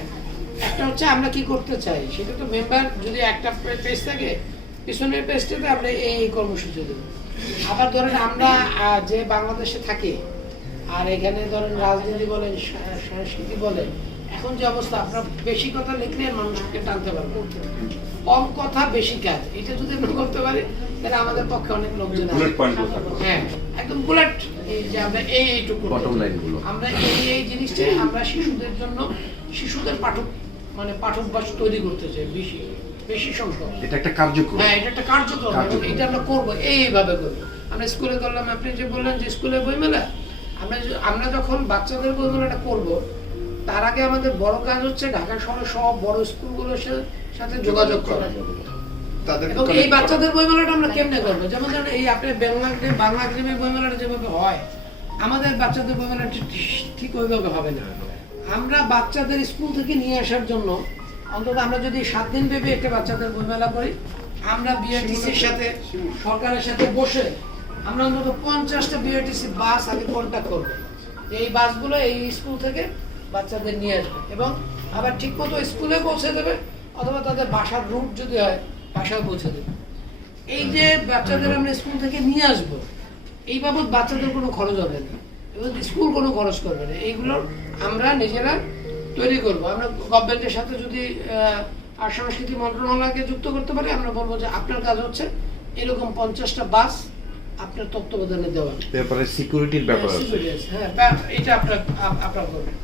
একটা হচ্ছে আমরা কি করতে চাই, সেটা তো মেম্বার যদি একটা পেজ থাকে, পিছনের পেজটাতে আমরা এই কর্মসূচি দেবো। আবার ধরেন আমরা যে বাংলাদেশে থাকি, আর এখানে ধরেন রাজনীতি বলেন, সংস্কৃতি বলেন, এখন যে অবস্থা, আপনার বেশি কথা লিখলে মানুষকে টানতে পারবো, কম কথা বেশি কাজ, এটা যদি আমরা করতে পারি তাহলে আমাদের পক্ষে অনেক লোকজন আছে। হ্যাঁ, একদম বুলেট, এই যে আমরা এইটুকু আমরা এই জিনিসটাই আমরা শিশুদের জন্য, শিশুদের পাঠ্যাভ্যাস তৈরি করতে চাই বেশি সংখ্যক। এটা একটা কার্যক্রম। হ্যাঁ, এটা একটা কার্যক্রম, এবং এটা আমরা করবো এইভাবে করবো। আমরা স্কুলে করলাম, আপনি যে বললেন যে স্কুলে বইমেলা, আমরা যখন বাচ্চাদের বইমেলাটা করব, তার আগে আমাদের বড় কাজ হচ্ছে ঢাকা শহরের সব বড় স্কুলগুলোর সাথে যোগাযোগ করা, এবং এই বাচ্চাদের বইমেলাটা আমরা কেমনে করবো। যেমন ধরেন এই আপনি বাংলা একাডেমির বইমেলাটা যেভাবে হয়, আমাদের বাচ্চাদের বইমেলাটা ঠিক ওইভাবে হবে না। আমরা বাচ্চাদের স্কুল থেকে নিয়ে আসার জন্য অন্তত আমরা যদি 7 দিন ব্যাপী একটা বাচ্চাদের বইমেলা করি, আমরা বিআরটিসির সাথে, সরকারের সাথে বসে আমরা অন্তত 50টা বিআরটিসি বাস আগে কন্ট্যাক্ট করবো, এই বাসগুলো এই স্কুল থেকে বাচ্চাদের নিয়ে আসবে, এবং আবার ঠিক মতো স্কুলে পৌঁছে দেবে, অথবা তাদের বাসার রুট যদি হয় বাসায় পৌঁছে দেবে। এই যে বাচ্চাদের আমরা স্কুল থেকে নিয়ে আসবো, এই বাবদ বাচ্চাদের কোনো খরচ হবে না, এবং স্কুল কোনো খরচ করবে না, এইগুলো আমরা নিজেরা তৈরি করব। আমরা গভর্নমেন্টের সাথে যদি আর সংস্কৃতি মন্ত্রণালয়কে যুক্ত করতে পারি, আমরা বলবো যে আপনার কাজ হচ্ছে এরকম 50টা বাস আপনার তত্ত্বাবধানে দেওয়া। তারপরে সিকিউরিটির ব্যাপার আছে। হ্যাঁ, এটা আপনার করবেন।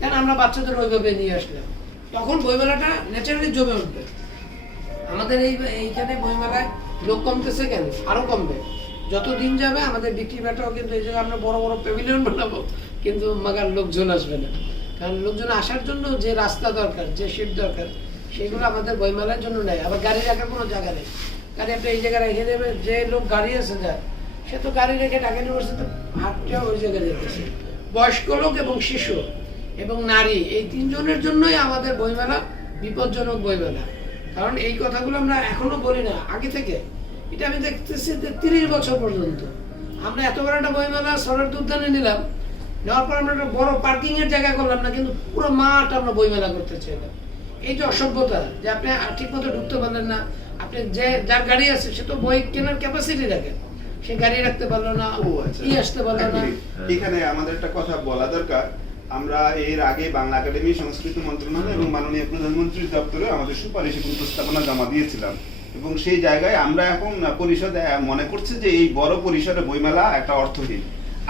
কেন আমরা বাচ্চাদের ওইভাবে নিয়ে আসলাম, তখন বইমেলাটা ন্যাচারালি জমে উঠবে। আমাদের এইখানে বইমেলায় লোক কমতেছে কেন, আরো কমবে যত দিন যাবে। আমাদের বিক্রি বাটাও কিন্তু এই জায়গায় আমরা বড় বড় প্যাভিলিয়ন বানাবো, কিন্তু মাগার লোকজন আসবে না, কারণ লোকজন আসার জন্য যে রাস্তা দরকার, যে সিট দরকার, সেগুলো আমাদের বইমেলার জন্য নেই। আবার গাড়ি রাখার কোনো জায়গা নেই, গাড়ি আপনি এই জায়গায় রেখে দেবে, যে লোক গাড়ি আছে যার, সে তো গাড়ি রেখে ঢাকা ইউনিভার্সিটিতে হাঁটতেও ওই জায়গায় যেতেছে। বয়স্ক লোক এবং শিশু এবং নারী, এই 3 জনের জন্যই আমাদের বইমেলা বিপজ্জনক বইমেলা। কারণ এই কথাগুলো আমরা এখনো বলি না, আগে থেকে এটা আমি দেখতেছি যে 30 বছর পর্যন্ত আমরা এত বড় একটা বইমেলা সরস্বতী উদ্যানে নিলাম, নেওয়ার পর আমরা একটা বড় পার্কিং এর জায়গা করলাম না, কিন্তু পুরো মাঠ আমরা বইমেলা করতে চাইলাম। এই যে অসভ্যতা, যে আপনি ঠিক মতো ঢুকতে পারলেন না, আপনি যার গাড়ি আছে সে তো বই কেনার ক্যাপাসিটি রাখে, সে গাড়ি রাখতে পারলো না, আসতে পারলো না। এখানে আমাদের একটা কথা বলা দরকার, আমরা এর আগে বাংলা একাডেমি, সংস্কৃতি মন্ত্রণালয় এবং মাননীয় প্রধানমন্ত্রীর দপ্তরে আমাদের সুপারিশ এবং প্রস্তাবনা জমা দিয়েছিলাম, এবং সেই জায়গায় আমরা এখন পরিষদ মনে করছে যে এই বড় পরিসরে বইমেলা একটা অর্থহীন।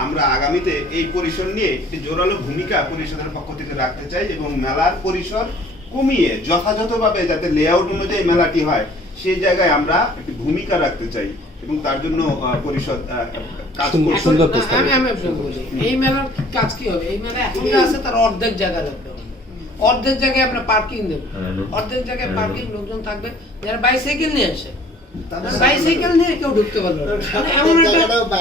আমরা আগামীতে এই পরিসর নিয়ে একটি জোরালো ভূমিকা পরিষদের পক্ষ থেকে রাখতে চাই, এবং মেলার পরিসর কমিয়ে যথাযথভাবে যাতে লেআউট অনুযায়ী মেলাটি হয়, সেই জায়গায় আমরা একটি ভূমিকা রাখতে চাই, এবং তার জন্য পরিষদ কাজ করছে। এই মেলার কাজ কি হবে, এই মেলা এখন যা আছে তার অর্ধেক জায়গা রাখবে, অর্ধেক জায়গায় আমরা পার্কিং দেবো, অর্ধেক জায়গায় পার্কিং লোকজন থাকবে যারা বাইসাইকেল নিয়ে আসে, বাইসাইকেল নিয়ে কেউ ঢুকতে পারলো না।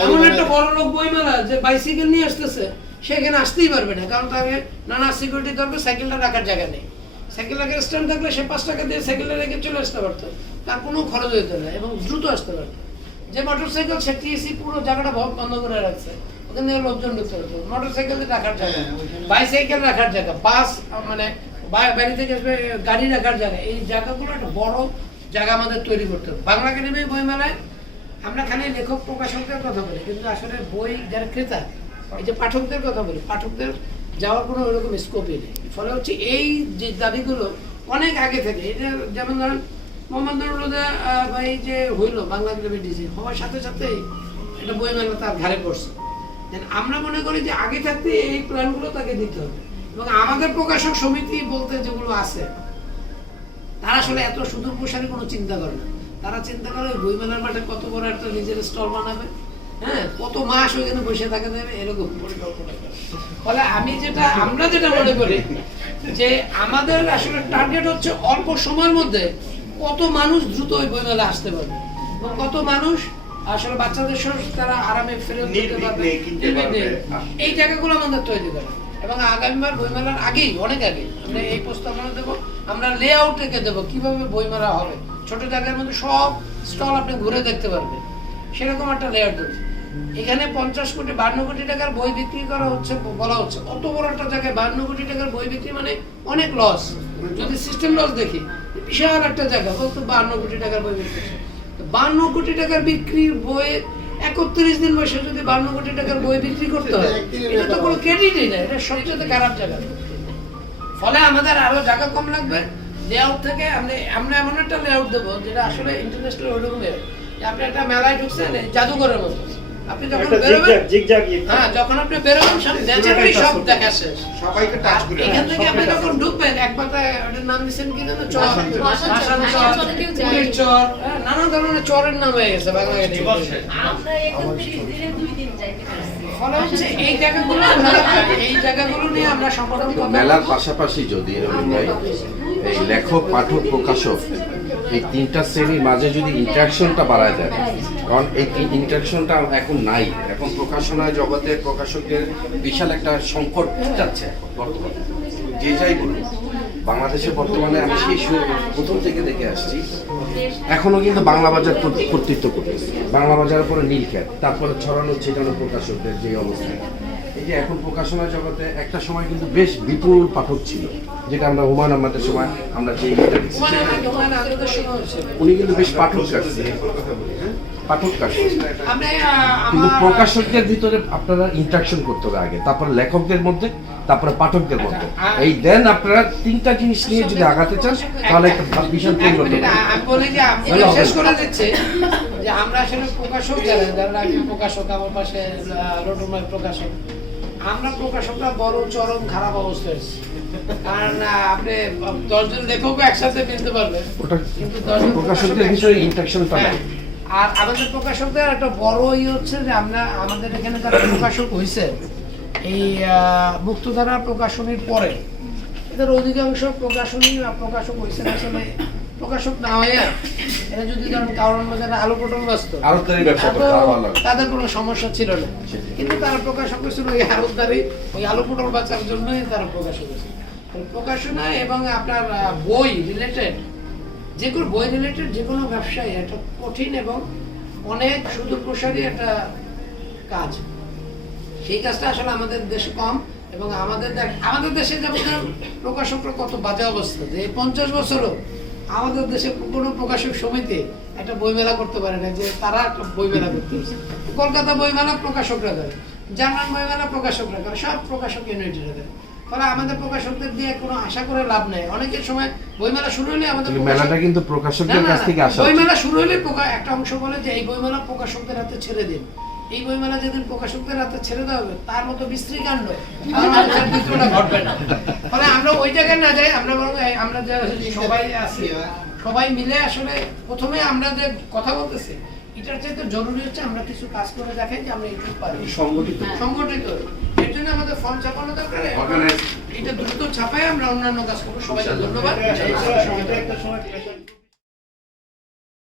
এমন একটা বড় লোক বইমেলা যে বাইসাইকেল নিয়ে আসতেছে, সেখানে আসতেই পারবে না, কারণ তাকে নানা সিকিউরিটি দরকার, সাইকেলটা রাখার জায়গা নেই। সাইকেল রাখার স্ট্যান্ড থাকলে সে 5 টাকা দিয়ে সাইকেলটা রেখে চলে আসতে পারতো, তার কোনো খরচ হইতো না, এবং দ্রুত আসতে পারতো। যে মোটরসাইকেল, সে টিএসি পুরো জায়গাটা বন্ধ করে রাখছে, ওখানে লোকজন ঢুকতে পারতো। মোটরসাইকেল রাখার জায়গা, বাইসাইকেল রাখার জায়গা, বাস মানে বাড়ি থেকে গাড়ি রাখার জায়গা, এই জায়গাগুলো একটা বড় জায়গা আমাদের তৈরি করতে হবে। বাংলা একাডেমি বইমেলায় আমরা খালি লেখক প্রকাশকদের কথা বলি, কিন্তু আসলে বই যারা ক্রেতা, এই যে পাঠকদের কথা বলি, পাঠকদের যাওয়ার কোনো ওইরকম স্কোপই নেই। ফলে হচ্ছে এই যে দাবিগুলো অনেক আগে থেকে, এটা যেমন ধরেন মোহাম্মদ ভাই যে হইলো বাংলা একাডেমি ডিসি হওয়ার সাথে সাথেই একটা বইমেলা তার ঘাড়ে পড়ছে। আমরা মনে করি যে আগে থাকতে এই প্ল্যানগুলো তাকে দিতে হবে, এবং আমাদের প্রকাশক সমিতি বলতে যেগুলো আছে, তারা আসলে এত সুদূর প্রসারী কোনো চিন্তা করে না। তারা চিন্তা করে বইমেলার মাঠে কত বড় একটা নিজের স্টল বানাবে, হ্যাঁ, কত মাস ওইখানে বসে থাকা যাবে, এরকম পরিকল্পনা করে। ফলে আমরা যেটা মনে করি যে আমাদের আসলে টার্গেট হচ্ছে অল্প সময়ের মধ্যে কত মানুষ দ্রুত ওই বইমেলা আসতে পারবে, এবং কত মানুষ আসলে বাচ্চাদের সঙ্গে তারা আরামে ফেরত যেতে পারবে, এই জায়গাগুলো আমাদের তৈরি করা। এবং আগামীবার বইমেলার আগেই, অনেক আগে আমরা এই প্রস্তাবনা দেবো, আমরা লেআউট রেখে দেবো কিভাবে বইমেলা হবে। ছোট জায়গার মধ্যে সব স্টল আপনি ঘুরে দেখতে পারবেন, সেরকম একটা লেআউট দেবো। এখানে 50 কোটি 52 কোটি টাকার বই বিক্রি করা হচ্ছে, বলা হচ্ছে অত বড় একটা জায়গায় 52 কোটি টাকার বই বিক্রি মানে অনেক লস। যদি সিস্টেম লস দেখি, বিশাল একটা জায়গা বলতো 52 কোটি টাকার বই বিক্রি, 52 কোটি টাকার বিক্রির বই 31 দিন বসে যদি 52 কোটি টাকার বই বিক্রি করতে হয়, এটা তো কোনো ক্রেডিটই না, এটা সবচেয়ে খারাপ জায়গা। ফলে আমাদের আরো জায়গা কম লাগবে। লেআউট থেকে আমরা এমন একটা লেআউট দেবো যেটা আসলে ইন্টারন্যাশনাল ওইরকম লেআউট, যে আপনি একটা মেলায় ঢুকছেন জাদুঘরের মতো, আপনি যখন বেরোবেন, হ্যাঁ যখন আপনি বেরোবেন সব ন্যাচারালি সব দেখা শেষ, সবাইকে টাচ করে এখান থেকে আপনি যখন ঢুকবেন এক পাতায় ওটার নাম দিচ্ছেন কি যেন চর, ভাসান চর, পুরীর চর, নানা ধরনের চরের নাম হয়ে গেছে বাংলাদেশে। আমরা 31 দিনে 2 দিন যাইতে পারছি। ফলে হচ্ছে এই জায়গাগুলো নিয়ে আমরা সম্পাদন করব। মেলার পাশাপাশি যদি রবীন ভাই এই লেখক পাঠক প্রকাশক এই তিনটা শ্রেণীর মাঝে যদি ইন্টারাকশনটা বাড়ায় যায়, কারণ এই ইন্টারাকশনটা এখন নাই, এখন প্রকাশনা জগতে প্রকাশকদের বিশাল একটা সংকট যাচ্ছে এখন বর্তমানে। যে যাই বলুন, বাংলাদেশে বর্তমানে আমি সেই প্রথম থেকে দেখে আসছি, এখনো কিন্তু বাংলা বাজার কর্তৃত্ব করতেছে, বাংলা বাজারের পরে নীলক্ষেত, তারপরে ছড়ানো ছিটানো প্রকাশকদের যে অবস্থা, এই যে এখন প্রকাশনা জগতে একটা সময় কিন্তু বেশ বিপুল পাঠক ছিল, যেটা আমরা হুমায়ুন আহমেদের সময় আমরা যে উনি কিন্তু বেশ পাঠক কাটছে, পাঠক কাটছে, কিন্তু প্রকাশকদের ভিতরে আপনারা ইন্টারাকশন করতে হবে আগে, তারপরে লেখকদের মধ্যে, তারপরে পাঠকদের মধ্যে, এই দেন আপনারা তিনটা জিনিস নিয়ে যদি আগাতে চান তাহলে একটা বিশাল পরিবর্তন। আমি বলি যে আমি শেষ করে দিচ্ছি যে আমরা আসলে প্রকাশক যারা প্রকাশক, আমার পাশে লটুমাই প্রকাশক, আমরা প্রকাশকরা বড় চরম খারাপ অবস্থায় আছি। কারণ আপনি 10 জন লেখক একসাথে মিলতে পারবেন, কিন্তু 10 জন প্রকাশকদের বিষয়ে ইন্টারাকশনটা নাই। আর আমাদের প্রকাশকদের একটা বড় হচ্ছে যে আমাদের এখানে যারা প্রকাশক হয়েছে এই মুক্তধারা প্রকাশনীর পরে, এদের অধিকাংশ প্রকাশক হয়েছে আসলে প্রকাশক না হয়ে এরা যদি ধরেন কারণ বাজারে আলু পটল ব্যস্ত, তাদের কোনো সমস্যা ছিল না, কিন্তু তারা প্রকাশক হয়েছিল ওই আলুদারি, ওই আলু পটল বেচার জন্যই তারা প্রকাশক হয়েছে। প্রকাশনা এবং আপনার বই রিলেটেড যে কোনো ব্যবসায় একটা কঠিন এবং অনেক সুদূরপ্রসারী একটা কাজ। সেই কাজটা আসলে আমাদের দেশে কম, এবং আমাদের দেশে যেমন প্রকাশকরা কত বাজে অবস্থা, যে 50 বছরও আমাদের দেশে কোনো প্রকাশক সমিতি একটা বইমেলা করতে পারে না, যে তারা একটা বইমেলা করতে হচ্ছে। কলকাতা বইমেলা প্রকাশকরা করে, জার্মান বইমেলা প্রকাশকরা করে, সব প্রকাশক ইউনিটিরা করে। ফলে আমাদের প্রকাশকদের দিয়ে কোনো আশা করে লাভ নেই। অনেকের সময় বইমেলা শুরু হলে আমাদের মেলাটা কিন্তু প্রকাশকদের কাছ থেকে আসে, বইমেলা শুরু হলে একটা অংশ বলে যে এই বইমেলা প্রকাশকদের হাতে ছেড়ে দিন, এই বইমেলা যেদিন প্রকাশকদের হাতে ছেড়ে দেওয়া হবে তার মতো বিশ্রী কাণ্ড দ্বিতীয়টা ঘটবে না। ফলে আমরা ওই জায়গায় না যাই, আমরা বরং আমরা যে সবাই আছি সবাই মিলে আসলে প্রথমে আমরা যে কথা বলতেছি এটার চাইতে জরুরি হচ্ছে আমরা কিছু কাজ করে দেখাই যে আমরা এইটুকু পারি, সংগঠিত। এর জন্য আমাদের ফর্ম ছাপানো দরকার, এটা দ্রুত ছাপায় আমরা অন্যান্য কাজ করবো। সবাইকে ধন্যবাদ।